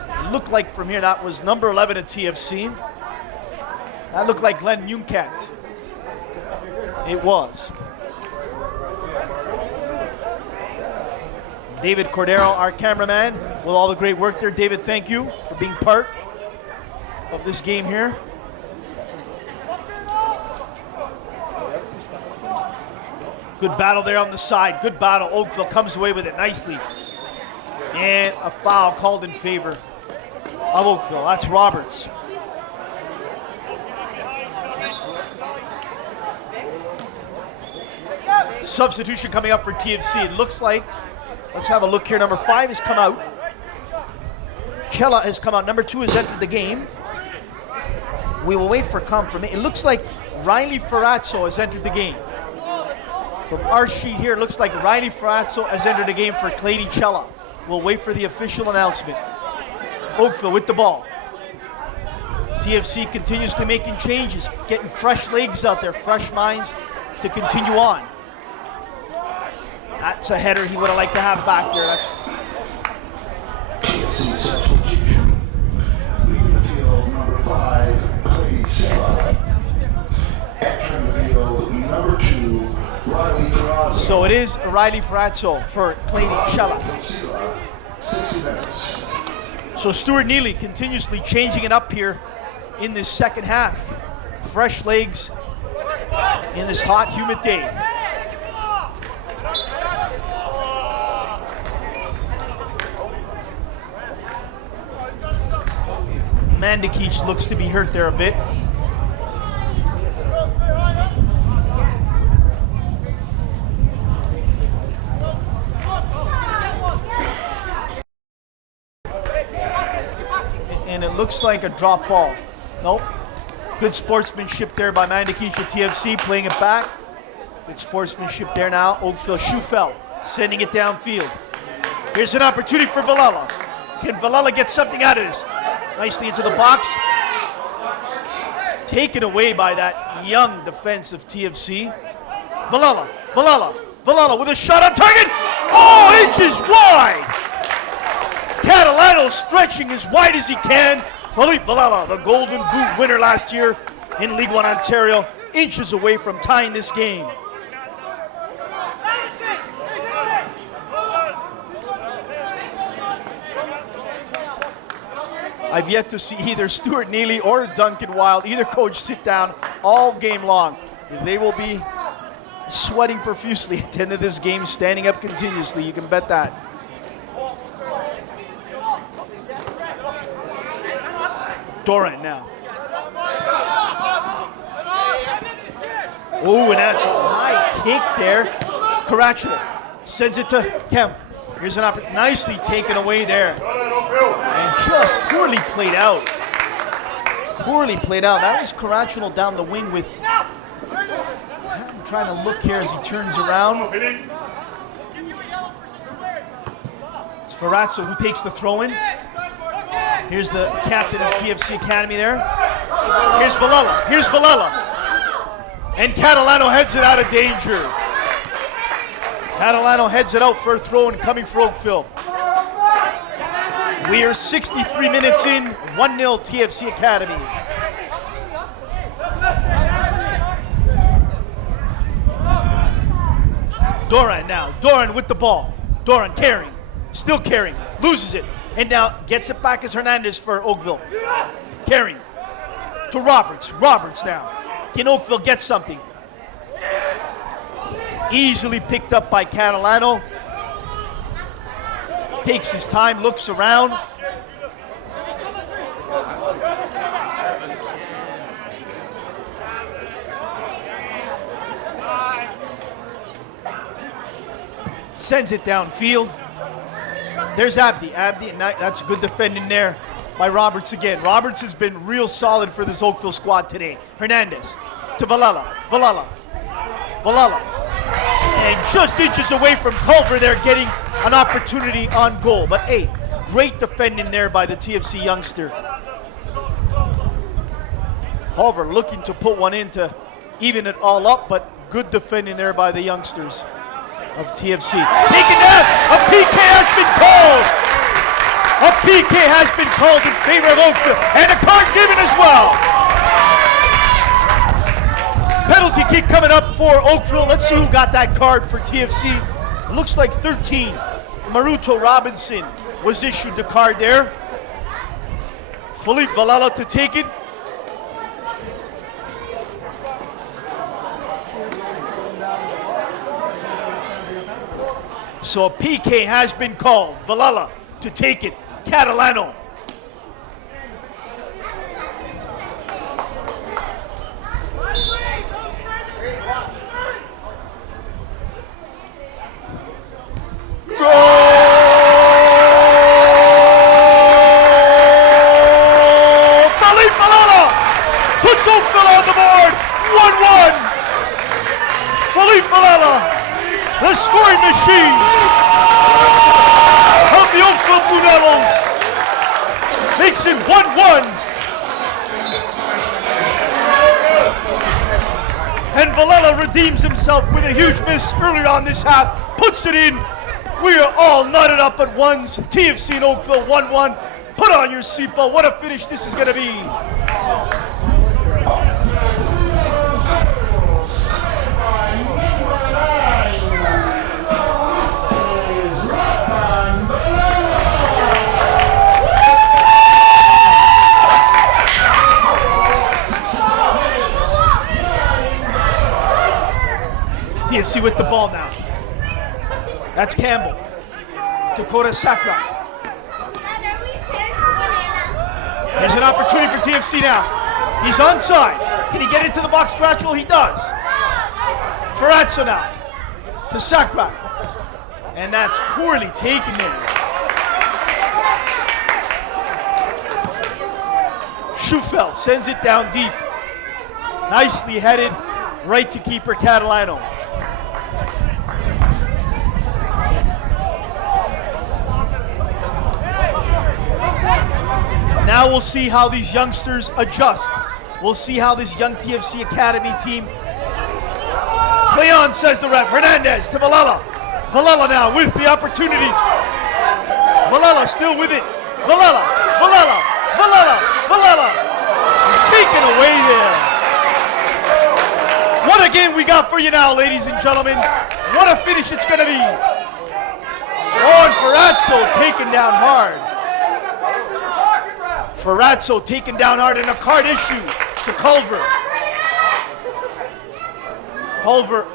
It looked like from here that was number 11 at TFC. That looked like Glenn Muncat. It was. David Cordero, our cameraman, with all the great work there. David, thank you for being part of this game here. Good battle there on the side. Good battle. Oakville comes away with it nicely. And a foul called in favor of Oakville. That's Roberts. Substitution coming up for TFC. It looks like, let's have a look here. Number 5 has come out. Chella has come out. Number 2 has entered the game. We will wait for confirmation. It looks like Riley Ferrazzo has entered the game. From our sheet here, it looks like Riley Ferrazzo has entered the game for Clady Chella. We'll wait for the official announcement. Oakville with the ball. TFC continuously making changes, getting fresh legs out there, fresh minds to continue on. That's a header he would have liked to have back there. That's TFC substitution. Leaving the field, number 5, Clady Chella. Entering the field, number 2, Riley Ferrazzo. so it is Riley Ferrazzo for Clady Chella. 60 minutes. So Stuart Neely continuously changing it up here in this second half. Fresh legs in this hot, humid day. Mandikic looks to be hurt there a bit. And it looks like a drop ball. Nope. Good sportsmanship there by Mandikic at TFC, playing it back. Good sportsmanship there now. Oakville Schufel sending it downfield. Here's an opportunity for Villela. Can Villela get something out of this? Nicely into the box. Taken away by that young defense of TFC. Villela with a shot on target. Oh, inches wide. Catalano stretching as wide as he can. Philippe Villela, the Golden Boot winner last year in League One Ontario, inches away from tying this game. I've yet to see either Stuart Neely or Duncan Wild, either coach, sit down all game long. They will be sweating profusely at the end of this game, standing up continuously. You can bet that. Doran now. Oh, and that's a high kick there. Caracciolo sends it to Kemp. Here's an opportunity. Nicely taken away there. And just poorly played out. Poorly played out. That was Caracciolo down the wing with... I'm trying to look here as he turns around. It's Ferrazzo who takes the throw in. Here's the captain of TFC Academy there. Here's Villela. Here's Villela. And Catalano heads it out of danger. Catalano heads it out for a throw and coming for Oakville. We are 63 minutes in, 1-0 TFC Academy. Doran now. Doran with the ball. Doran carrying. Still carrying. Loses it. And now gets it back as Hernandez for Oakville. Carrying. To Roberts. Roberts now. Can Oakville get something? Easily picked up by Catalano. Takes his time, looks around. Sends it downfield. There's Abdi. Abdi, and that's good defending there by Roberts again. Roberts has been real solid for this Oakville squad today. Hernandez to Villela. Villela. Villela. And just inches away from Culver there, getting an opportunity on goal. But hey, great defending there by the TFC youngster. Culver looking to put one in to even it all up, but good defending there by the youngsters of TFC. Taken down, a PK has been called. A PK has been called in favor of Oakville, and a card given as well. Penalty kick coming up for Oakville. Let's see who got that card for TFC. It looks like 13. Maruto Robinson was issued the card there. Philippe Villela to take it. So a PK has been called. Villela to take it. Catalano. The scoring machine of the Oakville Blue Devils makes it 1-1. And Villela redeems himself with a huge miss earlier on this half, puts it in. We are all knotted up at ones. TFC and Oakville 1-1. Put on your seatbelt. What a finish this is going to be. TFC with the ball now. That's Campbell. Dakota Sakra. There's an opportunity for TFC now. He's onside. Can he get into the box gradual? He does. Ferrazzo now to Sakra. And that's poorly taken there. Schufeld sends it down deep. Nicely headed right to keeper Catalano. Now we'll see how these youngsters adjust. We'll see how this young TFC Academy team play on, says the ref. Hernandez to Villela. Villela now with the opportunity. Villela still with it. Villela, Villela, Villela, Villela. Taken away there. What a game we got for you now, ladies and gentlemen. What a finish it's going to be. Oh, and Ferrazzo taken down hard. Ferrazzo taken down hard and a card issue to Culver. Culver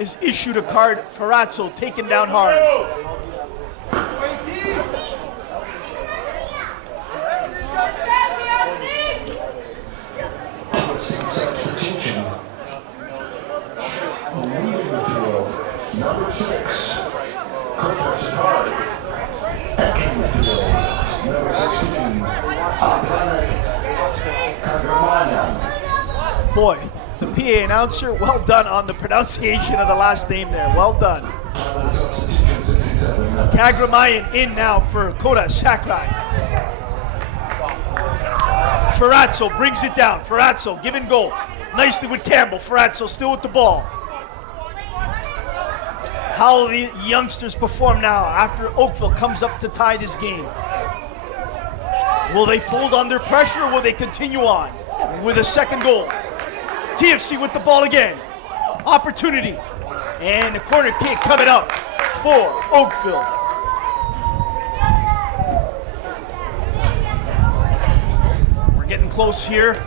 is issued a card. Ferrazzo taken down hard. Number 6, Curtis Hart. Entering the field, number 16. Cagramayan. Boy, the PA announcer, well done on the pronunciation of the last name there. Well done. Substitution 67 minutes. Cagramayan in now for Kota Sakurai. Ferrazzo brings it down. Ferrazzo, give and go. Nicely with Campbell. Ferrazzo still with the ball. How will the youngsters perform now after Oakville comes up to tie this game? Will they fold under pressure or will they continue on with a second goal? TFC with the ball again. Opportunity. And a corner kick coming up for Oakville. We're getting close here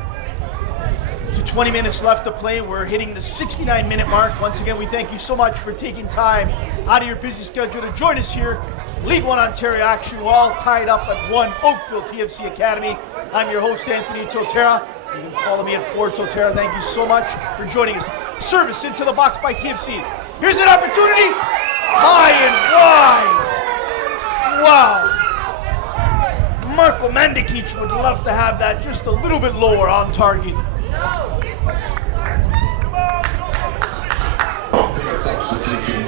to 20 minutes left to play. We're hitting the 69-minute mark. Once again, we thank you so much for taking time out of your busy schedule to join us here. League One Ontario action. We're all tied up at 1 Oakville TFC Academy. I'm your host, Anthony Totera. You can follow me at Totera. Thank you so much for joining us. Service into the box by TFC. Here's an opportunity. High and wide. Wow. Marco Mandikic would love to have that just a little bit lower on target. Substitution.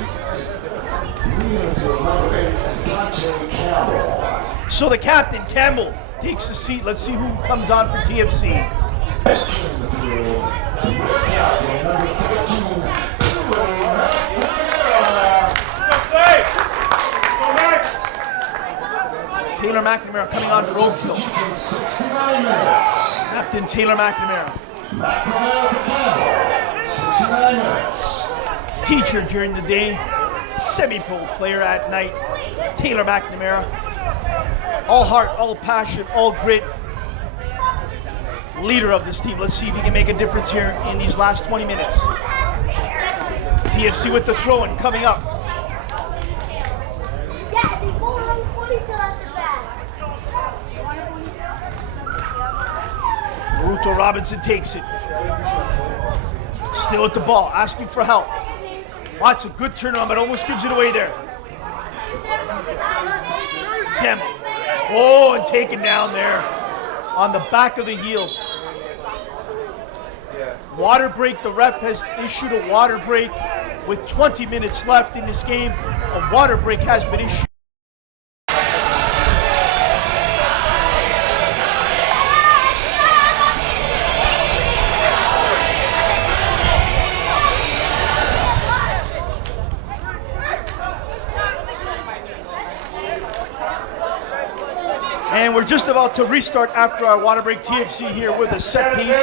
Leading field number 8, Campbell. So the captain, Campbell, takes a seat. Let's see who comes on for TFC. Entering the field, captain number 13. Taylor McNamara coming on for Oakville. 69 minutes. Captain Taylor McNamara. McNamara for Campbell. 69 minutes. Teacher during the day, semi-pro player at night, Taylor McNamara. All heart, all passion, all grit. Leader of this team. Let's see if he can make a difference here in these last 20 minutes. TFC with the throw-in coming up. Naruto Robinson takes it. Still at the ball, asking for help. Watts a good turnaround, but almost gives it away there. Campbell. Oh, and taken down there on the back of the heel. Water break. The ref has issued a water break with 20 minutes left in this game. A water break has been issued. And we're just about to restart after our water break. TFC here with a set piece.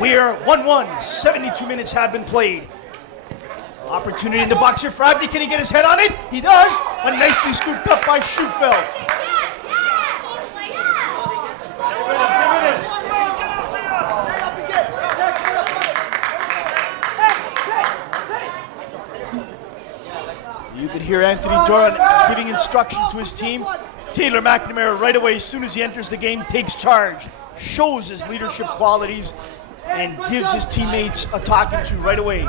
We are 1-1. 72 minutes have been played. Opportunity in the box here for Abdi. Can he get his head on it? He does. And nicely scooped up by Schufeld. You could hear Anthony Doran giving instruction to his team. Taylor McNamara right away, as soon as he enters the game, takes charge, shows his leadership qualities, and gives his teammates a talking to right away.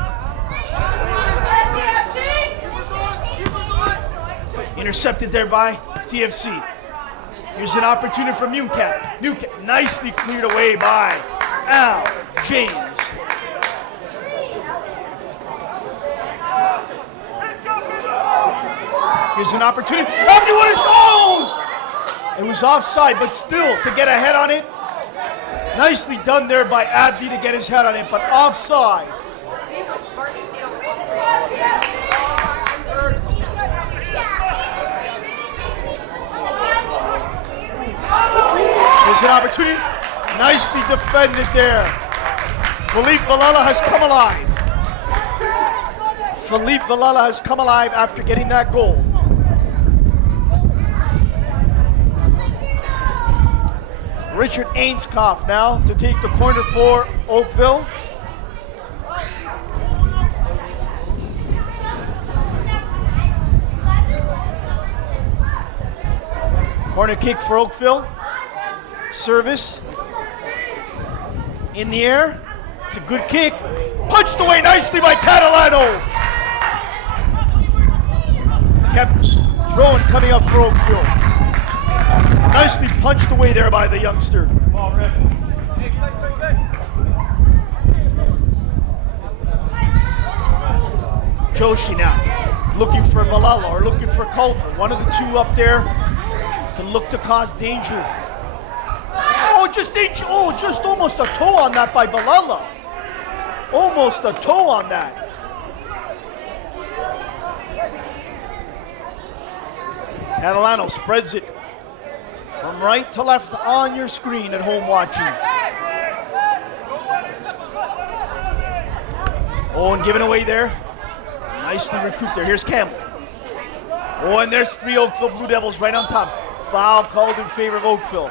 Intercepted there by TFC. Here's an opportunity for Newcap. Newcap nicely cleared away by Al James. Here's an opportunity. Abdi with his toes! It was offside, but still, to get a head on it. Nicely done there by Abdi to get his head on it, but offside. Here's an opportunity. Nicely defended there. Philippe Valella has come alive. Philippe Valella has come alive after getting that goal. Richard Ainscough now to take the corner for Oakville. Corner kick for Oakville. Service. In the air. It's a good kick. Punched away nicely by Catalano. Kept throwing coming up for Oakville. Nicely punched away there by the youngster. Joshi now, looking for Valhalla or looking for Culver. One of the two up there can look to cause danger. Oh, just almost a toe on that by Valhalla. Almost a toe on that. Catalano spreads it from right to left on your screen at home watching. Oh, and given away there. Nicely recouped there. Here's Campbell. Oh, and there's 3 Oakville Blue Devils right on top. Foul called in favor of Oakville.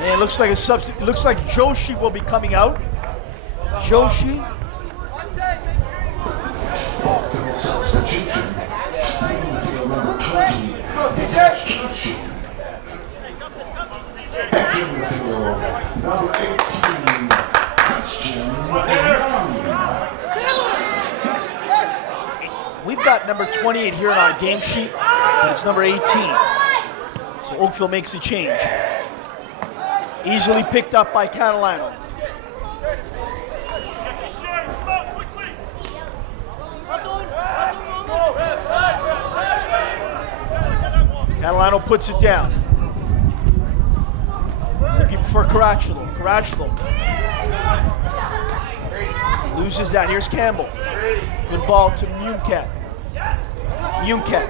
And it looks like a substitute. Looks like Joshi will be coming out. Joshi. Substitution. Field number 20. It's Joshi. Entering the field, number 18, Christian Young. We've got number 28 here on our game sheet, but it's number 18. So Oakville makes a change. Easily picked up by Catalano. Catalano puts it down. Looking for Caracciolo. Caracciolo loses that. Here's Campbell. Good ball to Muncat. Muncat.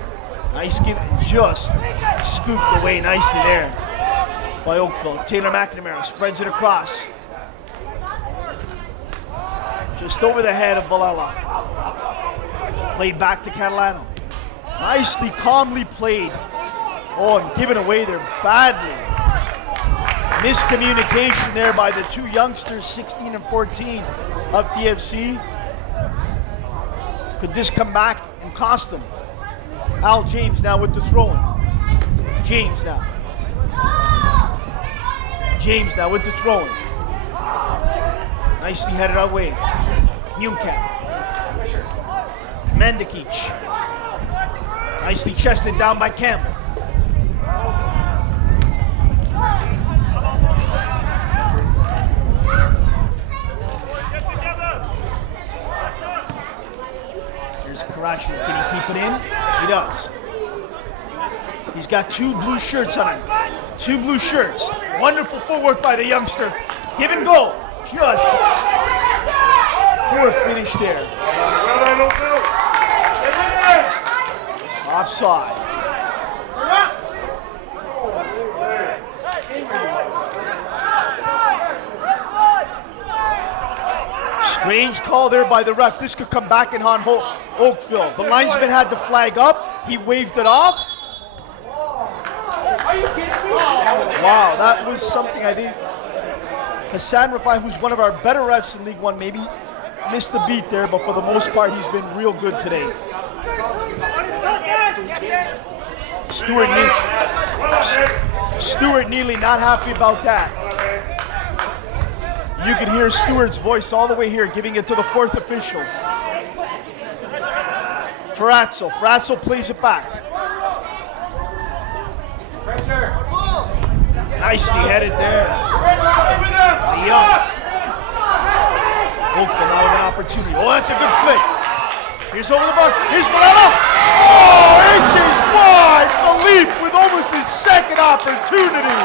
Nice give. Just scooped away nicely there by Oakville. Taylor McNamara spreads it across. Just over the head of Valhalla. Played back to Catalano. Nicely, calmly played. Oh, and given away there badly. Miscommunication there by the two youngsters, 16 and 14 of TFC. Could this come back and cost them? Al James now with the throw-in. James now. James now with the throw-in. Nicely headed away. Muncat. Mandakic. Nicely chested down by Campbell. Here's Caracciolo. Can he keep it in? He does. He's got 2 blue shirts on him. 2 blue shirts. Wonderful footwork by the youngster. Give and go. Just poor finish there. Offside. Strange call there by the ref. This could come back and haunt Oakville. The linesman had the flag up. He waved it off. Wow, that was something I think Hassan Rafai, who's one of our better refs in League One, maybe missed the beat there, but for the most part, he's been real good today. Stuart Neely not happy about that. You can hear Stewart's voice all the way here, giving it to the 4th official. Ferrazzo plays it back. Nicely headed there. Oakville now with an opportunity. Oh, that's a good flick. Here's over the bar. Here's Valhalla. Oh, inches wide. Philippe with almost his second opportunity.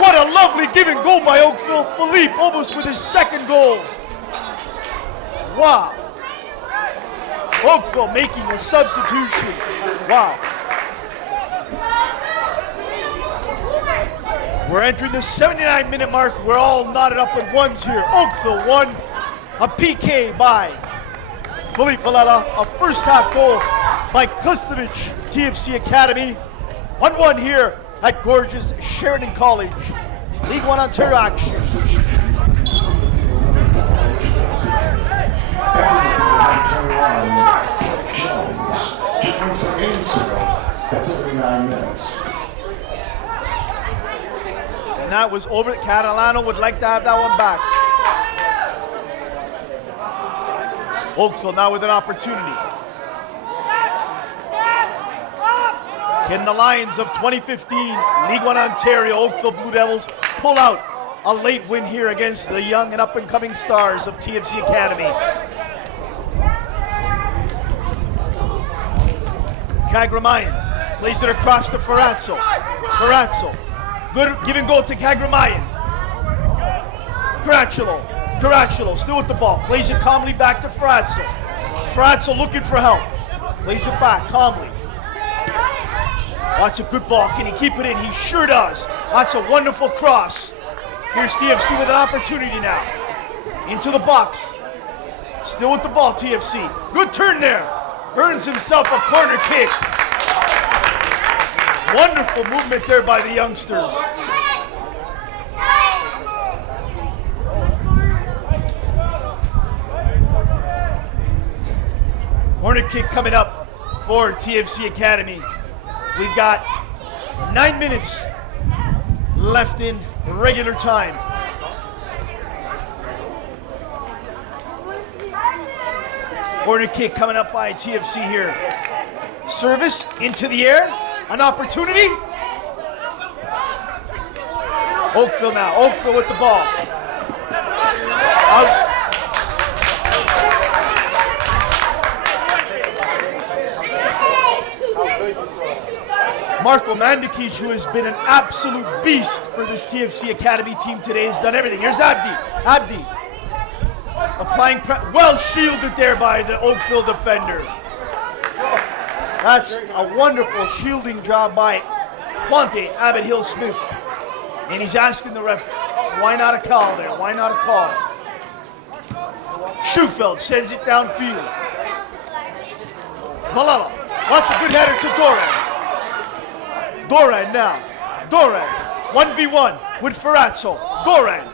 What a lovely give and go by Oakville. Philippe almost with his second goal. Wow. Oakville making a substitution. Wow. We're entering the 79-minute mark. We're all knotted up at ones here. Oakville won a PK by Philippe Valhalla. A first half goal by Kustovic, TFC Academy. 1-1 here at gorgeous Sheridan College. League One Ontario action. At 79 minutes. And that was over. Catalano would like to have that one back. Oakville now with an opportunity. Can the Lions of 2015 League One Ontario Oakville Blue Devils pull out a late win here against the young and up-and-coming stars of TFC Academy? Kagramayan plays it across to Ferrazzo. Ferrazzo, good give and go to Kagramayan. Caracciolo still with the ball, plays it calmly back to Ferrazzo. Ferrazzo looking for help, plays it back calmly. That's a good ball, can he keep it in? He sure does. That's a wonderful cross. Here's TFC with an opportunity now. Into the box. Still with the ball, TFC. Good turn there. Earns himself a corner kick. Wonderful movement there by the youngsters. Corner kick coming up for TFC Academy. We've got 9 minutes left in regular time. Corner kick coming up by TFC here. Service into the air. An opportunity. Oakville now. Oakville with the ball. Out. Marco Mandikic, who has been an absolute beast for this TFC Academy team today, has done everything. Here's Abdi. Abdi applying well shielded there by the Oakville defender. That's a wonderful shielding job by Quante Abbott Hill Smith. And he's asking the ref, why not a call there? Why not a call? Schufeld sends it downfield. Valala, that's a good header to Doran. Doran now. Doran. 1v1 with Ferrazzo. Doran.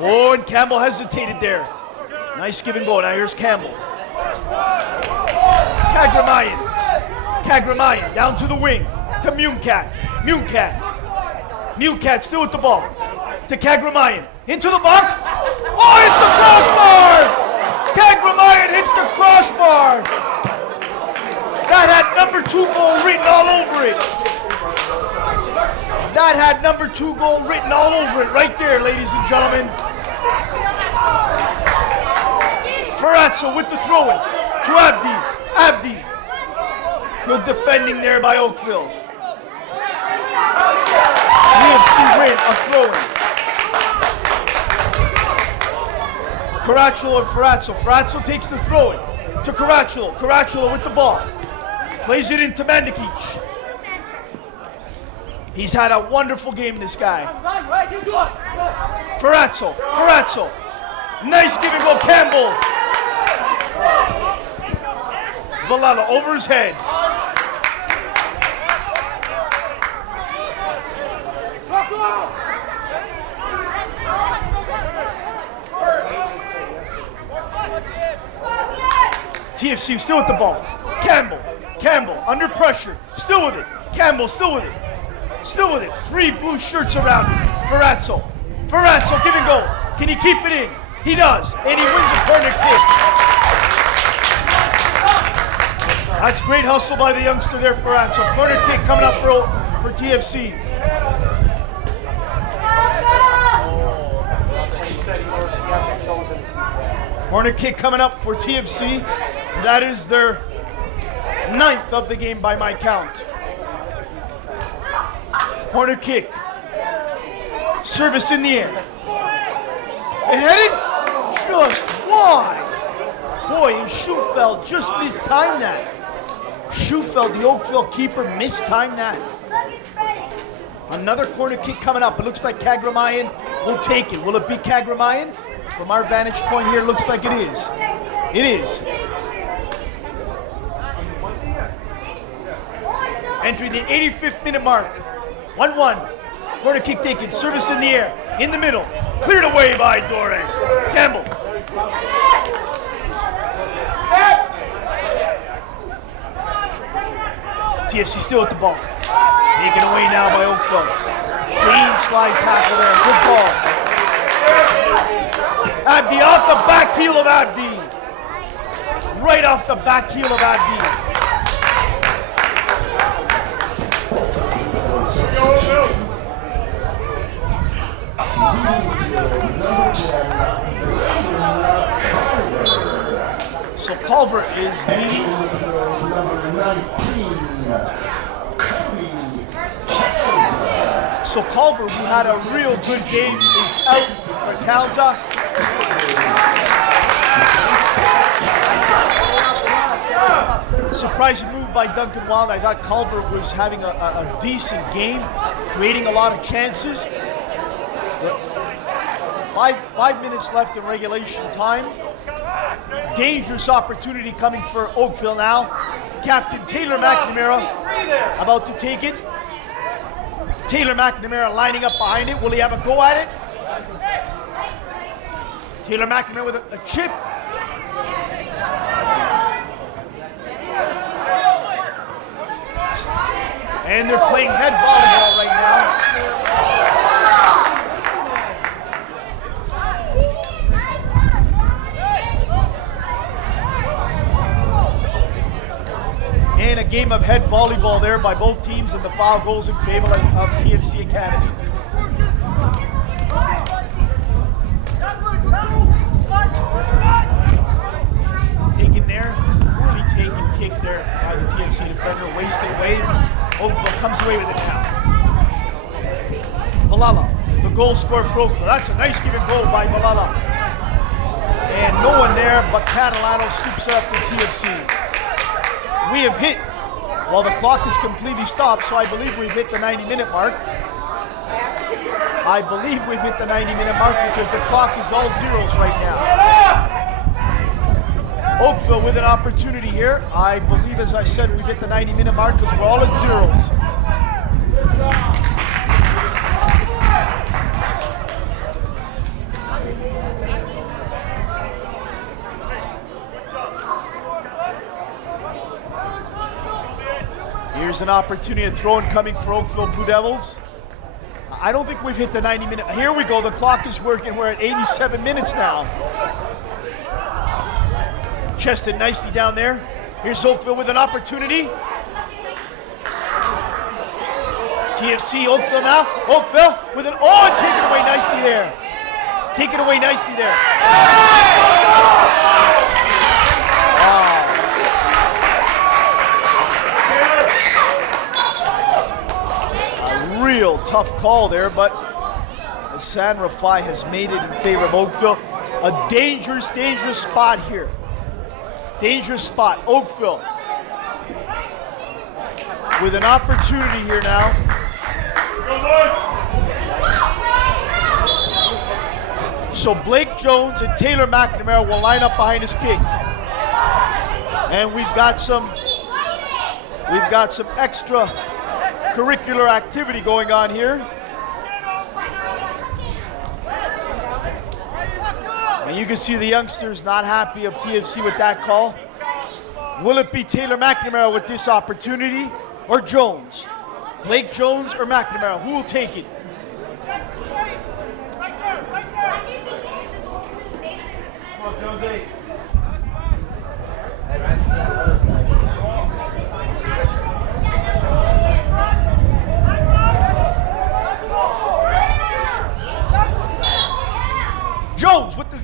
Oh, and Campbell hesitated there. Nice give and go. Now here's Campbell. Kagramayan. Kagramayan down to the wing. To Muncat. Muncat still with the ball. To Kagramayan. Into the box. Oh, it's the crossbar! Kagramayan hits the crossbar. That had number 2 goal written all over it. That had number 2 goal written all over it right there, ladies and gentlemen. Ferrazzo with the throw-in to Abdi. Abdi. Good defending there by Oakville. TFC win a throw-in. Caracciolo and Ferrazzo. Ferrazzo takes the throw-in to Caracciolo. Caracciolo with the ball. Plays it into Mandikic. He's had a wonderful game, this guy. Ferrazzo. Nice give and go, Campbell. Valala over his head. TFC still with the ball. Campbell under pressure. Still with it. Campbell still with it. 3 blue shirts around him. Ferrazzo give and go. Can he keep it in? He does. And he wins a corner kick. That's great hustle by the youngster there, Ferrazzo. Corner kick coming up for TFC. Corner kick coming up for TFC. That is their 9th of the game by my count. Corner kick. Service in the air. Headed just wide. Boy, and Schufeld just mistimed that. Schufeld, the Oakville keeper, mistimed that. Another corner kick coming up. It looks like Kagramayan will take it. Will it be Kagramayan? From our vantage point here, it looks like it is. It is. Entering the 85th minute mark. 1-1. Corner kick taken. Service in the air. In the middle. Cleared away by Doran. Campbell. TFC still with the ball. Taken away now by Oakville. Clean slide tackle there. Good ball. Abdi off the back heel of Abdi. Right off the back heel of Abdi. So Culver is leading. So Culver, who had a real good game, is out for Calza. Surprising move by Duncan Wild. I thought Culver was having a decent game, creating a lot of chances. But 5 minutes left in regulation time. Dangerous opportunity coming for Oakville now. Captain Taylor McNamara about to take it. Taylor McNamara lining up behind it. Will he have a go at it? Taylor McNamara with a chip. And they're playing head volleyball right now. And a game of head volleyball there by both teams, and the foul goes in favor of TFC Academy. Taken there, poorly taken kick there by the TFC defender, wasted away. Oakville comes away with it now. Valala, the goal scorer for Oakville. That's a nice given goal by Valala. And no one there, but Catalano scoops it up to TFC. We have hit, well, the clock is completely stopped, so I believe we've hit the 90-minute mark. I believe we've hit the 90-minute mark because the clock is all zeros right now. Oakville with an opportunity here. I believe, as I said, we've hit the 90-minute mark because we're all at zeros. Here's an opportunity, a throw-in coming for Oakville Blue Devils. I don't think we've hit the 90-minute. Here we go, the clock is working. We're at 87 minutes now. Chested nicely down there. Here's Oakville with an opportunity. TFC, Oakville now. Oakville with an, oh, and take it away nicely there. Take it away nicely there. Real tough call there, but San Rafael has made it in favor of Oakville. A dangerous spot here. Dangerous spot. Oakville with an opportunity here now. So Blake Jones and Taylor McNamara will line up behind his kick. And we've got some extra curricular activity going on here. And you can see the youngsters not happy of TFC with that call. Will it be Taylor McNamara with this opportunity or Jones? Blake Jones or McNamara? Who will take it? Jones with the...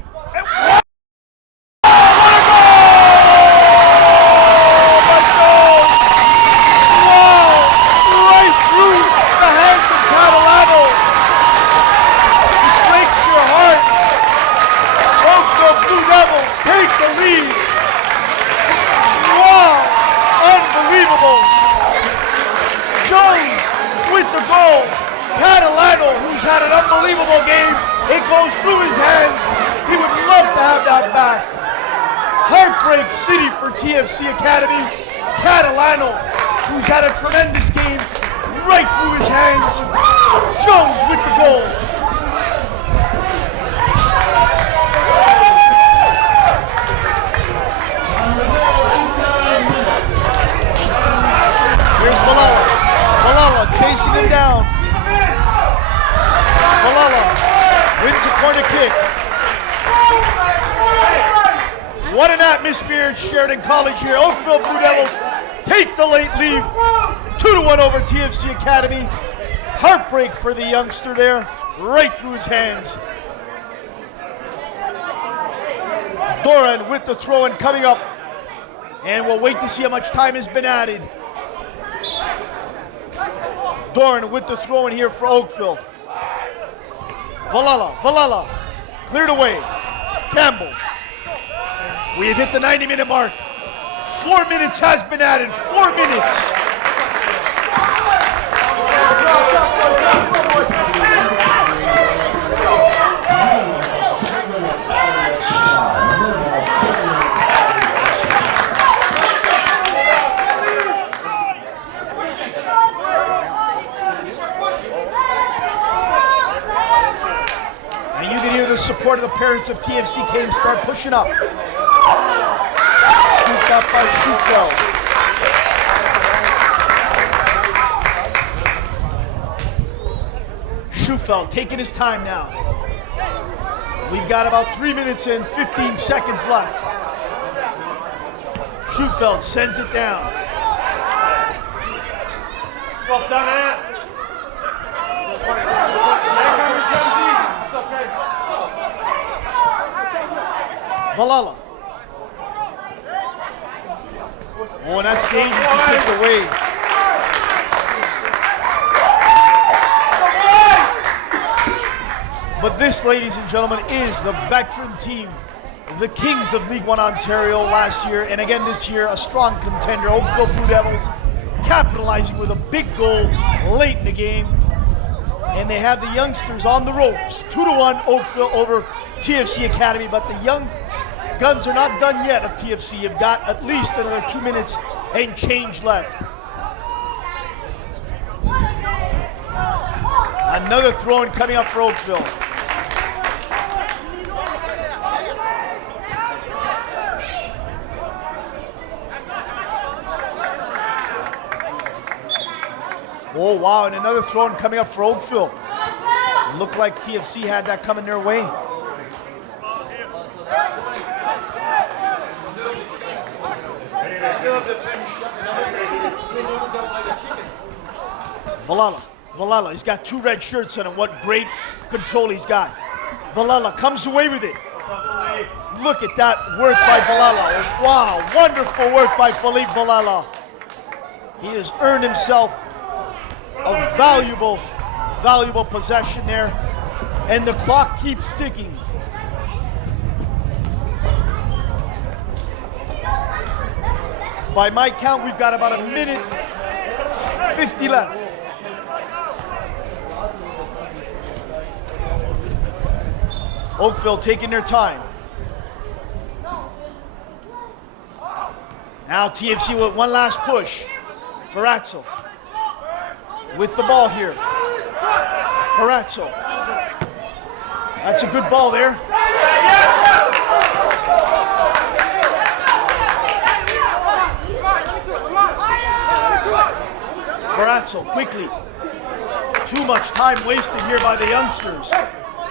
had an unbelievable game. It goes through his hands. He would love to have that back. Heartbreak City for TFC Academy. Catalano, who's had a tremendous game, right through his hands. Jones with the goal. Here's Valala. Valala chasing him down. Valala wins the corner kick. What an atmosphere at Sheridan College here. Oakville Blue Devils take the late lead. 2-1 over TFC Academy. Heartbreak for the youngster there, right through his hands. Doran with the throw-in coming up. And we'll wait to see how much time has been added. Doran with the throw-in here for Oakville. Valala, cleared away. Campbell. We have hit the 90-minute mark. 4 minutes has been added, 4 minutes. And you can hear the support of the parents of TFC came start pushing up. Scooped up by Schufeld. Schufeld taking his time now. We've got about 3 minutes and 15 seconds left. Schufeld sends it down. Valala. Oh, and that stage is to kick away. But this, ladies and gentlemen, is the veteran team, the Kings of League One Ontario last year, and again this year, a strong contender. Oakville Blue Devils capitalizing with a big goal late in the game. And they have the youngsters on the ropes. 2-1 Oakville over TFC Academy, but the young guns are not done yet of TFC. You've got at least another 2 minutes and change left. Another throw-in coming up for Oakville. Oh, wow, and another throw-in coming up for Oakville. It looked like TFC had that coming their way. Valala, he's got 2 red shirts on him. What great control he's got. Valala comes away with it. Look at that work by Valala. Wow, wonderful work by Philippe Valala. He has earned himself a valuable possession there. And the clock keeps ticking. By my count, we've got about 1 minute 50 left. Oakville taking their time. Now TFC with one last push. Ferrazzo with the ball here. Ferrazzo. That's a good ball there. Ferrazzo quickly. Too much time wasted here by the youngsters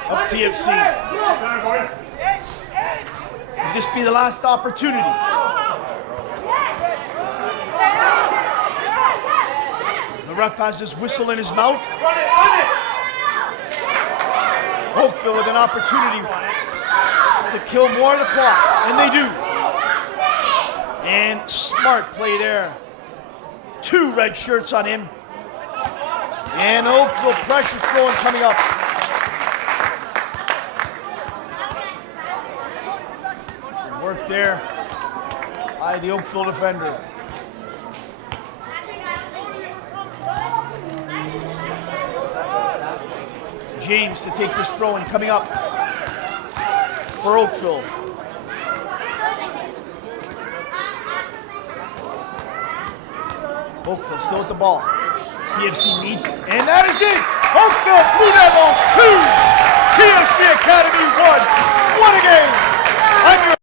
of TFC. Could this be the last opportunity? The ref has his whistle in his mouth. Oakville with an opportunity to kill more of the clock, and they do. And smart play there. 2 red shirts on him. And Oakville pressure throwing coming up. Work there by the Oakville defender. James to take this throw and coming up for Oakville. Oakville still with the ball. TFC needs it, and that is it! Oakville Blue Devils 2, TFC Academy 1. What a game! I'm your